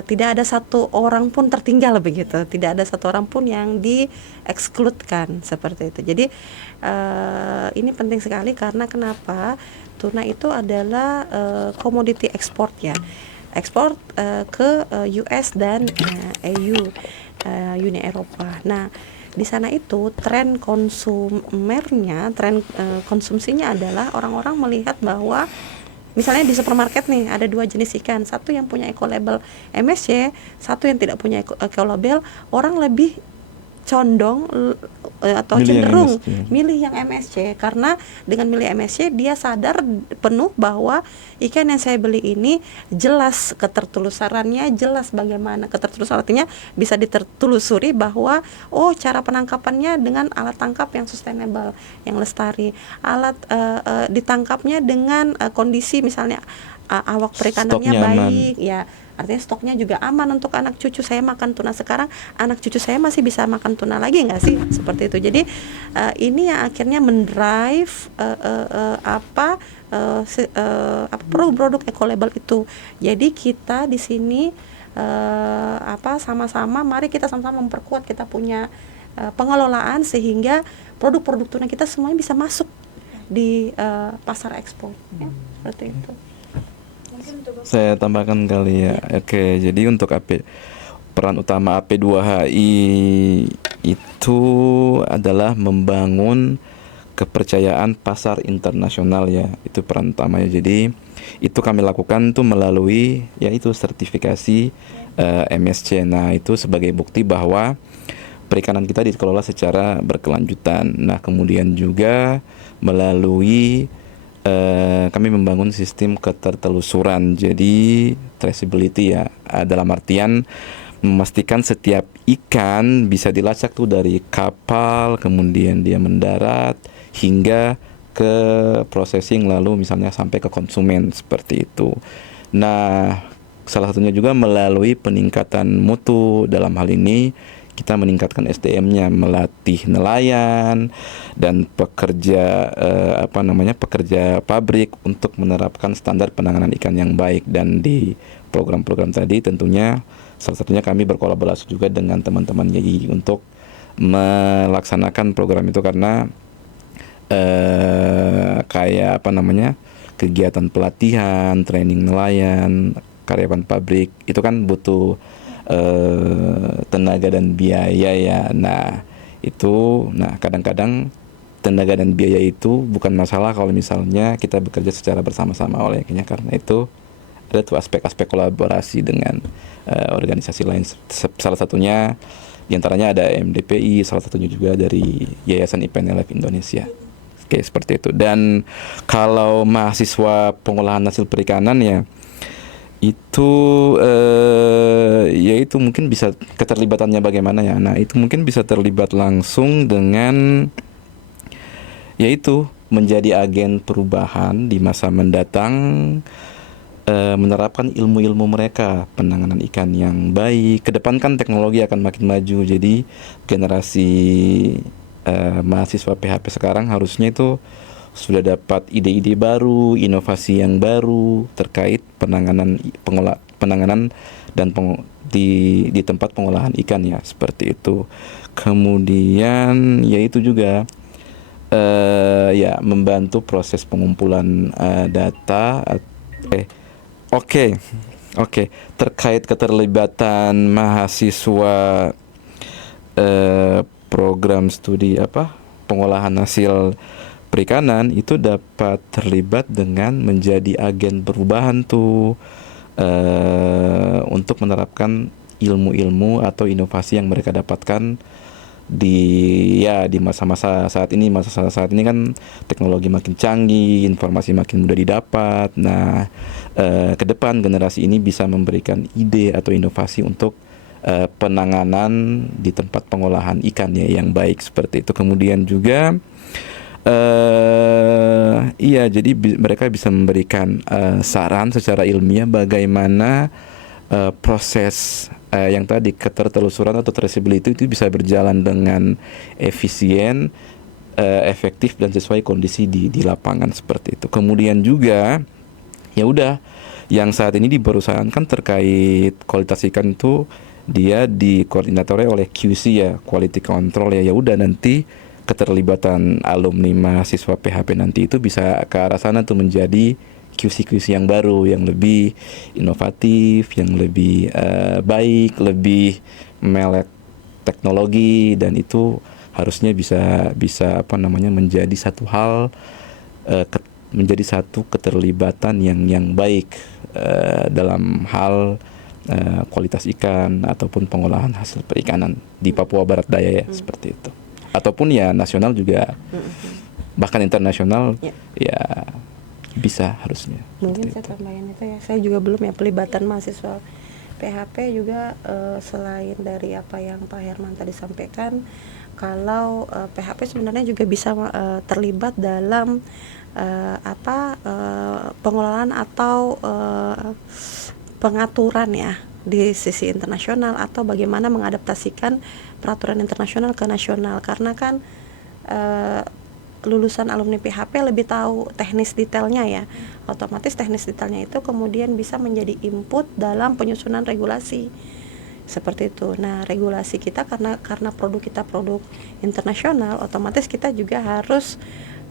tidak ada satu orang pun tertinggal begitu, tidak ada satu orang pun yang diekskludkan seperti itu. Jadi ini penting sekali, karena kenapa? Tuna itu adalah komoditi ekspor ya, ekspor ke US dan EU, Uni Eropa. Nah, di sana itu tren konsumernya, tren konsumsinya adalah orang-orang melihat bahwa misalnya di supermarket nih ada dua jenis ikan, satu yang punya eco label MSC, satu yang tidak punya eco label. Orang lebih condong atau milih cenderung yang milih yang MSC, karena dengan milih MSC dia sadar penuh bahwa ikan yang saya beli ini jelas ketertelusurannya, jelas bagaimana ketertelusuran, artinya bisa ditelusuri bahwa cara penangkapannya dengan alat tangkap yang sustainable, yang lestari, alat ditangkapnya dengan kondisi misalnya awak perikanannya baik ya, artinya stoknya juga aman untuk anak cucu saya makan tuna sekarang, anak cucu saya masih bisa makan tuna lagi nggak sih, seperti itu. Jadi ini yang akhirnya mendrive produk eco label itu. Jadi kita di sini sama-sama, mari kita sama-sama memperkuat kita punya pengelolaan, sehingga produk-produk tuna kita semuanya bisa masuk di pasar ekspor ya, seperti itu. Saya tambahkan kali ya. Oke, jadi untuk peran utama AP2HI itu adalah membangun kepercayaan pasar internasional ya. Itu peran utamanya. Jadi itu kami lakukan tuh melalui yaitu sertifikasi MSC. Nah, itu sebagai bukti bahwa perikanan kita dikelola secara berkelanjutan. Nah, kemudian juga melalui kami membangun sistem ketertelusuran, jadi traceability ya, dalam artian memastikan setiap ikan bisa dilacak tuh dari kapal, kemudian dia mendarat hingga ke processing, lalu misalnya sampai ke konsumen, seperti itu. Nah, salah satunya juga melalui peningkatan mutu. Dalam hal ini kita meningkatkan SDM-nya, melatih nelayan dan pekerja pekerja pabrik untuk menerapkan standar penanganan ikan yang baik. Dan di program-program tadi tentunya salah satunya kami berkolaborasi juga dengan teman-teman YII untuk melaksanakan program itu, karena kegiatan pelatihan, training nelayan, karyawan pabrik itu kan butuh tenaga dan biaya ya. Nah, kadang-kadang tenaga dan biaya itu bukan masalah kalau misalnya kita bekerja secara bersama-sama. Olehnya karena itu ada tuh aspek-aspek kolaborasi dengan organisasi lain. Salah satunya diantaranya ada MDPI, salah satunya juga dari Yayasan IPNLF Indonesia. Oke, seperti itu. Dan kalau mahasiswa pengolahan hasil perikanan ya, Itu ya itu mungkin bisa keterlibatannya bagaimana ya. Nah, itu mungkin bisa terlibat langsung dengan yaitu menjadi agen perubahan di masa mendatang, menerapkan ilmu-ilmu mereka, penanganan ikan yang baik. Ke depan kan teknologi akan makin maju, jadi generasi mahasiswa PHP sekarang harusnya itu sudah dapat ide-ide baru, inovasi yang baru terkait penanganan dan di tempat pengolahan ikan ya, seperti itu. Kemudian yaitu juga ya membantu proses pengumpulan data. Oke, terkait keterlibatan mahasiswa program studi pengolahan hasil perikanan itu dapat terlibat dengan menjadi agen perubahan tuh, untuk menerapkan ilmu-ilmu atau inovasi yang mereka dapatkan di masa-masa saat ini. Masa saat ini kan teknologi makin canggih, informasi makin mudah didapat. Nah, ke depan generasi ini bisa memberikan ide atau inovasi untuk penanganan di tempat pengolahan ikannya yang baik, seperti itu. Kemudian juga jadi mereka bisa memberikan saran secara ilmiah bagaimana proses yang tadi ketertelusuran atau traceability itu bisa berjalan dengan efisien, efektif dan sesuai kondisi di lapangan, seperti itu. Kemudian juga ya udah, yang saat ini di perusahaan kan terkait kualitas ikan itu dia dikoordinatornya oleh QC ya, quality control ya. Ya udah, nanti keterlibatan alumni mahasiswa PHP nanti itu bisa ke arah sana tuh, menjadi QC-QC yang baru, yang lebih inovatif, yang lebih baik, lebih melek teknologi, dan itu harusnya bisa menjadi satu hal, menjadi satu keterlibatan yang baik dalam hal kualitas ikan ataupun pengolahan hasil perikanan di Papua Barat Daya ya, seperti itu. Ataupun ya nasional juga, bahkan internasional ya bisa harusnya. Mungkin saya tambahin itu ya, saya juga belum ya pelibatan mahasiswa PHP juga, selain dari apa yang Pak Herman tadi sampaikan, kalau PHP sebenarnya juga bisa terlibat dalam pengelolaan atau pengaturan ya di sisi internasional, atau bagaimana mengadaptasikan peraturan internasional ke nasional, karena kan lulusan alumni PHP lebih tahu teknis detailnya ya, otomatis teknis detailnya itu kemudian bisa menjadi input dalam penyusunan regulasi, seperti itu. Nah, regulasi kita karena produk kita produk internasional, otomatis kita juga harus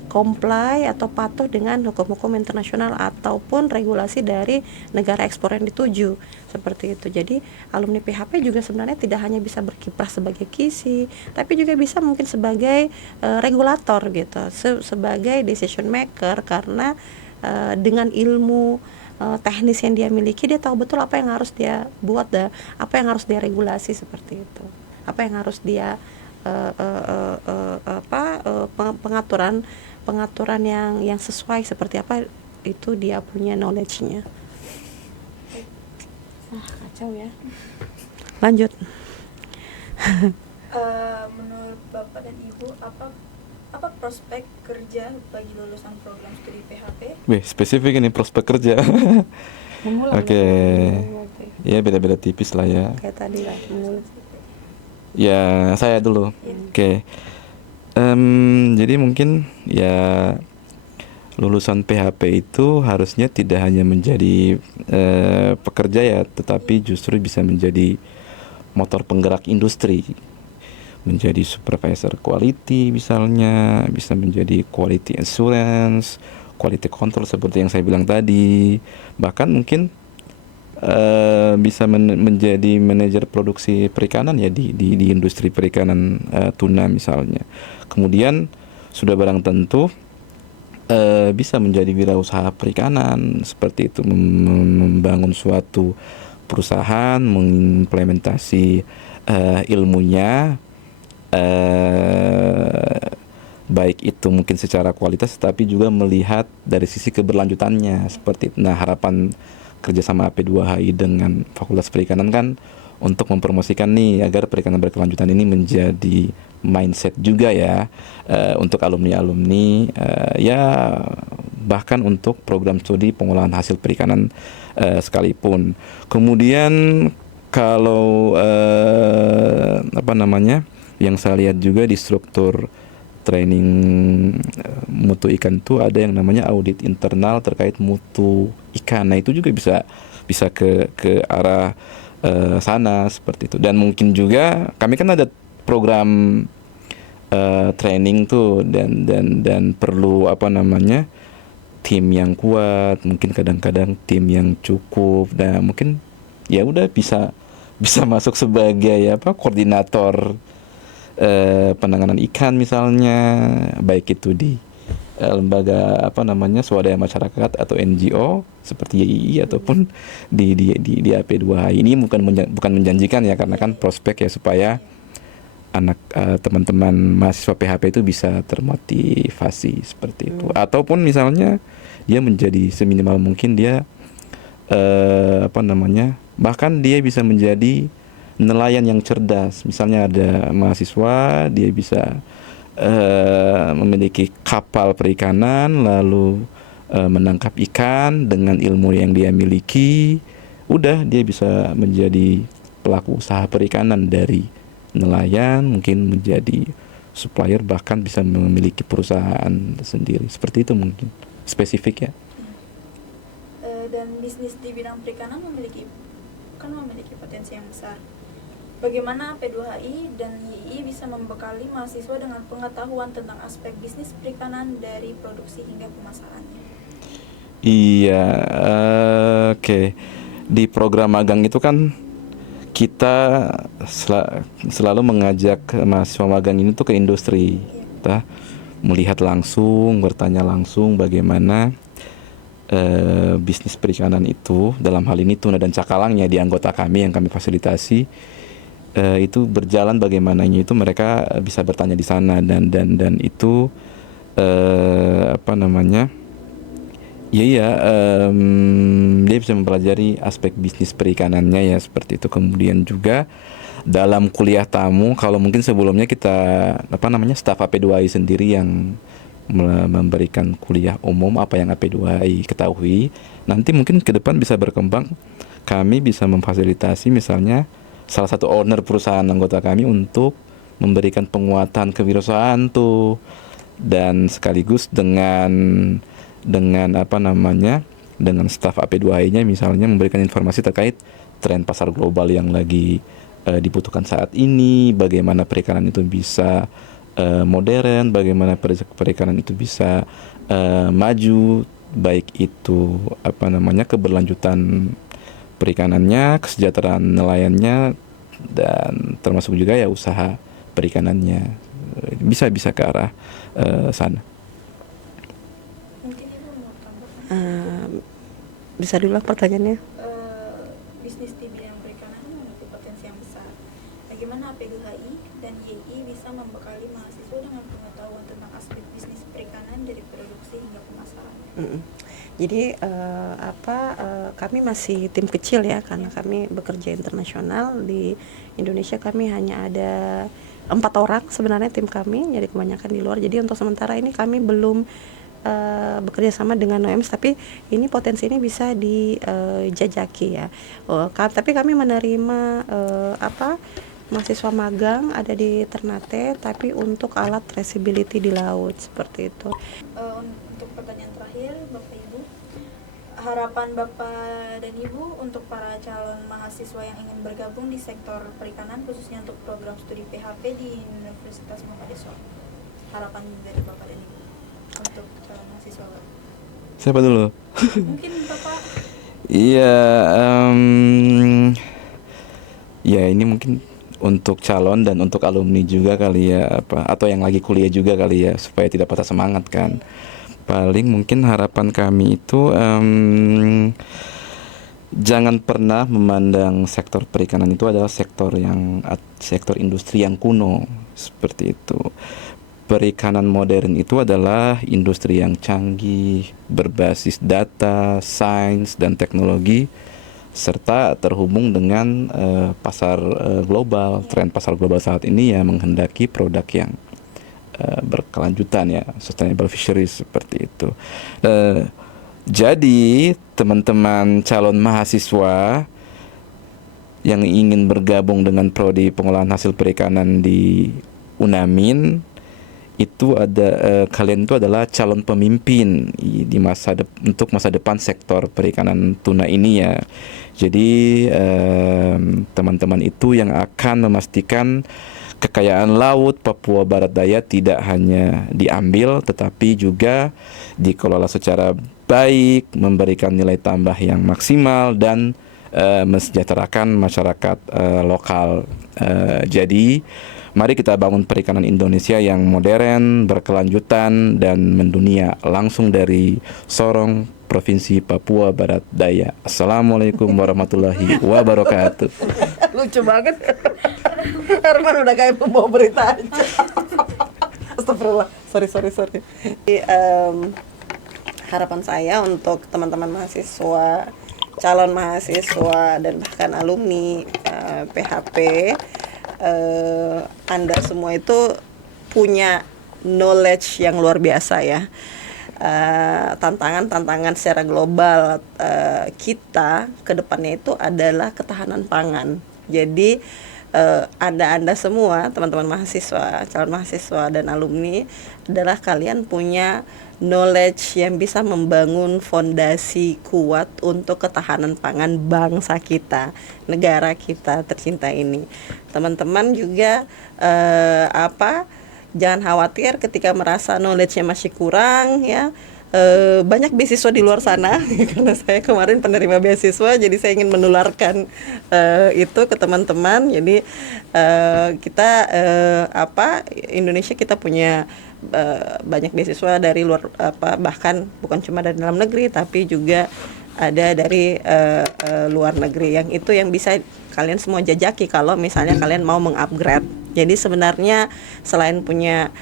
comply atau patuh dengan hukum-hukum internasional ataupun regulasi dari negara ekspor yang dituju, seperti itu. Jadi alumni PHP juga sebenarnya tidak hanya bisa berkiprah sebagai KISI, tapi juga bisa mungkin sebagai regulator gitu, sebagai decision maker, karena dengan ilmu teknis yang dia miliki, dia tahu betul apa yang harus dia buat dan apa yang harus dia regulasi, seperti itu. Apa yang harus dia pengaturan yang sesuai seperti apa, itu dia punya knowledge-nya. Kacau ya. Lanjut. Menurut Bapak dan Ibu, apa prospek kerja bagi lulusan program studi PHP? Spesifik ini prospek kerja. Oke. Ya beda-beda tipis lah ya. Kayak tadi lah. Ya saya dulu. Oke. Jadi mungkin ya lulusan PHP itu harusnya tidak hanya menjadi pekerja ya, tetapi justru bisa menjadi motor penggerak industri, menjadi supervisor quality misalnya, bisa menjadi quality assurance, quality control seperti yang saya bilang tadi, bahkan mungkin bisa menjadi manajer produksi perikanan ya di industri perikanan tuna misalnya. Kemudian sudah barang tentu bisa menjadi wirausaha perikanan, seperti itu, membangun suatu perusahaan, mengimplementasi ilmunya, baik itu mungkin secara kualitas tapi juga melihat dari sisi keberlanjutannya, seperti itu. Nah, harapan kerjasama AP2HI dengan Fakultas Perikanan kan untuk mempromosikan nih agar perikanan berkelanjutan ini menjadi mindset juga ya, untuk alumni-alumni, ya bahkan untuk program studi pengolahan hasil perikanan sekalipun. Kemudian kalau apa namanya, yang saya lihat juga di struktur training mutu ikan itu ada yang namanya audit internal terkait mutu ikan. Nah itu juga bisa ke arah sana seperti itu. Dan mungkin juga kami kan ada program training tuh, dan perlu apa namanya, tim yang kuat, mungkin kadang-kadang tim yang cukup. Nah mungkin ya udah bisa masuk sebagai apa, koordinator penanganan ikan misalnya, baik itu di lembaga apa namanya, swadaya masyarakat atau NGO seperti YII ataupun di AP2HI. Ini bukan menjanjikan ya, karena kan prospek ya supaya anak teman-teman mahasiswa PHP itu bisa termotivasi seperti itu. Ataupun misalnya dia menjadi seminimal mungkin dia apa namanya, bahkan dia bisa menjadi nelayan yang cerdas. Misalnya ada mahasiswa, dia bisa memiliki kapal perikanan, lalu menangkap ikan dengan ilmu yang dia miliki. Udah dia bisa menjadi pelaku usaha perikanan dari nelayan, mungkin menjadi supplier, bahkan bisa memiliki perusahaan sendiri. Seperti itu mungkin spesifik ya. Dan bisnis di bidang perikanan memiliki potensi yang besar. Bagaimana P2HI dan YII bisa membekali mahasiswa dengan pengetahuan tentang aspek bisnis perikanan dari produksi hingga pemasarannya? Iya, oke. Di program magang itu kan kita selalu mengajak mahasiswa magang ini tuh ke industri. Kita melihat langsung, bertanya langsung bagaimana bisnis perikanan itu, dalam hal ini tuna dan cakalangnya di anggota kami yang kami fasilitasi, itu berjalan bagaimananya, itu mereka bisa bertanya di sana, dan itu apa namanya, dia bisa mempelajari aspek bisnis perikanannya ya, seperti itu. Kemudian juga dalam kuliah tamu, kalau mungkin sebelumnya kita apa namanya, staf AP2HI sendiri yang memberikan kuliah umum apa yang AP2HI ketahui, nanti mungkin ke depan bisa berkembang, kami bisa memfasilitasi misalnya salah satu owner perusahaan anggota kami untuk memberikan penguatan kewirausahaan tuh, dan sekaligus dengan apa namanya, dengan staf AP2HI-nya misalnya memberikan informasi terkait tren pasar global yang lagi dibutuhkan saat ini, bagaimana perikanan itu bisa modern, bagaimana perikanan itu bisa maju, baik itu apa namanya, keberlanjutan perikanannya, kesejahteraan nelayannya, dan termasuk juga ya usaha perikanannya, bisa ke arah sana. Mungkin Ibu mau tambah? Bisa diulang pertanyaannya? Bisnis di bidang perikanan memiliki potensi yang besar. Bagaimana AP2HI dan YII bisa membekali mahasiswa dengan pengetahuan tentang aspek bisnis perikanan dari produksi hingga pemasaran? Jadi kami masih tim kecil ya, karena kami bekerja internasional. Di Indonesia kami hanya ada 4 orang sebenarnya tim kami, jadi kebanyakan di luar. Jadi untuk sementara ini kami belum bekerja sama dengan OEMS, tapi ini potensi ini bisa dijajaki ya. Tapi kami menerima mahasiswa magang ada di Ternate, tapi untuk alat traceability di laut, seperti itu. Untuk pertanyaan terakhir, Bapak Ibu, harapan Bapak dan Ibu untuk para calon mahasiswa yang ingin bergabung di sektor perikanan, khususnya untuk program studi PHP di Universitas Muhammad Islam. Harapan dari Bapak dan Ibu untuk calon mahasiswa baru. Siapa dulu? Mungkin Bapak. Iya, ya ini mungkin untuk calon dan untuk alumni juga kali ya, atau yang lagi kuliah juga kali ya, supaya tidak patah semangat kan. Paling mungkin harapan kami itu jangan pernah memandang sektor perikanan itu adalah sektor industri yang kuno, seperti itu. perikanan modern itu adalah industri yang canggih, berbasis data, sains, dan teknologi, serta terhubung dengan pasar global. Tren pasar global saat ini ya menghendaki produk yang berkelanjutan ya, sustainable fisheries seperti itu. Jadi teman-teman calon mahasiswa yang ingin bergabung dengan prodi pengolahan hasil perikanan di Unamin, itu kalian itu adalah calon pemimpin di untuk masa depan sektor perikanan tuna ini ya. Jadi teman-teman itu yang akan memastikan kekayaan laut Papua Barat Daya tidak hanya diambil tetapi juga dikelola secara baik, memberikan nilai tambah yang maksimal dan mensejahterakan masyarakat lokal. Jadi mari kita bangun perikanan Indonesia yang modern, berkelanjutan, dan mendunia, langsung dari Sorong, Provinsi Papua Barat Daya. Assalamualaikum warahmatullahi wabarakatuh. Lucu banget. Herman udah kayak pembawa berita aja. Astagfirullah. Sorry. Harapan saya untuk teman-teman mahasiswa, calon mahasiswa, dan bahkan alumni PHP, Anda semua itu punya knowledge yang luar biasa ya. Tantangan secara global kita ke depannya itu adalah ketahanan pangan. Jadi Anda semua, teman-teman mahasiswa, calon mahasiswa, dan alumni, adalah kalian punya knowledge yang bisa membangun fondasi kuat untuk ketahanan pangan bangsa kita, negara kita tercinta ini. Teman-teman juga jangan khawatir ketika merasa knowledge-nya masih kurang ya. Banyak beasiswa di luar sana karena saya kemarin penerima beasiswa, jadi saya ingin menularkan itu ke teman-teman. Jadi kita Indonesia kita punya banyak beasiswa dari luar, bahkan bukan cuma dari dalam negeri tapi juga ada dari luar negeri, yang itu yang bisa kalian semua jajaki kalau misalnya kalian mau mengupgrade. Jadi sebenarnya selain punya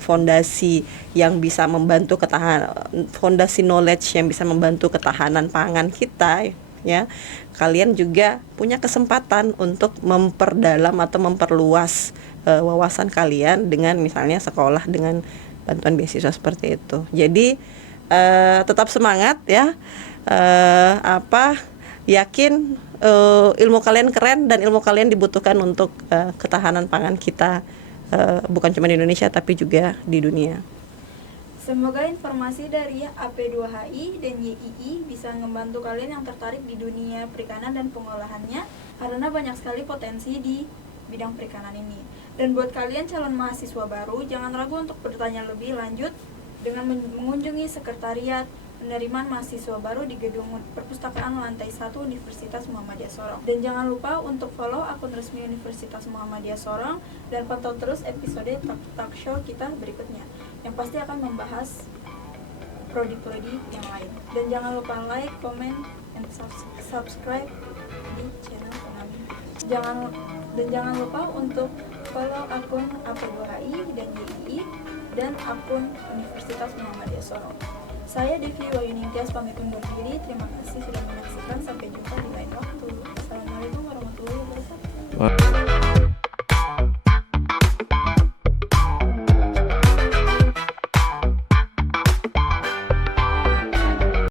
fondasi yang bisa membantu fondasi knowledge yang bisa membantu ketahanan pangan kita ya, kalian juga punya kesempatan untuk memperdalam atau memperluas wawasan kalian dengan misalnya sekolah dengan bantuan beasiswa seperti itu. Jadi tetap semangat ya, yakin ilmu kalian keren dan ilmu kalian dibutuhkan untuk ketahanan pangan kita, bukan cuma di Indonesia tapi juga di dunia. Semoga informasi dari AP2HI dan YII bisa membantu kalian yang tertarik di dunia perikanan dan pengolahannya, karena banyak sekali potensi di bidang perikanan ini. Dan buat kalian calon mahasiswa baru, jangan ragu untuk bertanya lebih lanjut dengan mengunjungi sekretariat penerimaan mahasiswa baru di Gedung Perpustakaan Lantai 1 Universitas Muhammadiyah Sorong. Dan jangan lupa untuk follow akun resmi Universitas Muhammadiyah Sorong dan pantau terus episode talk show kita berikutnya yang pasti akan membahas prodi-prodi yang lain. Dan jangan lupa like, comment, and subscribe di channel kami. Jangan lupa untuk follow akun AP2HI dan YII dan akun Universitas Muhammadiyah Sorong. Saya Devi Wayuningtyas pamit undur diri. Terima kasih sudah menyaksikan. Sampai jumpa di lain waktu. Assalamualaikum warahmatullahi wabarakatuh.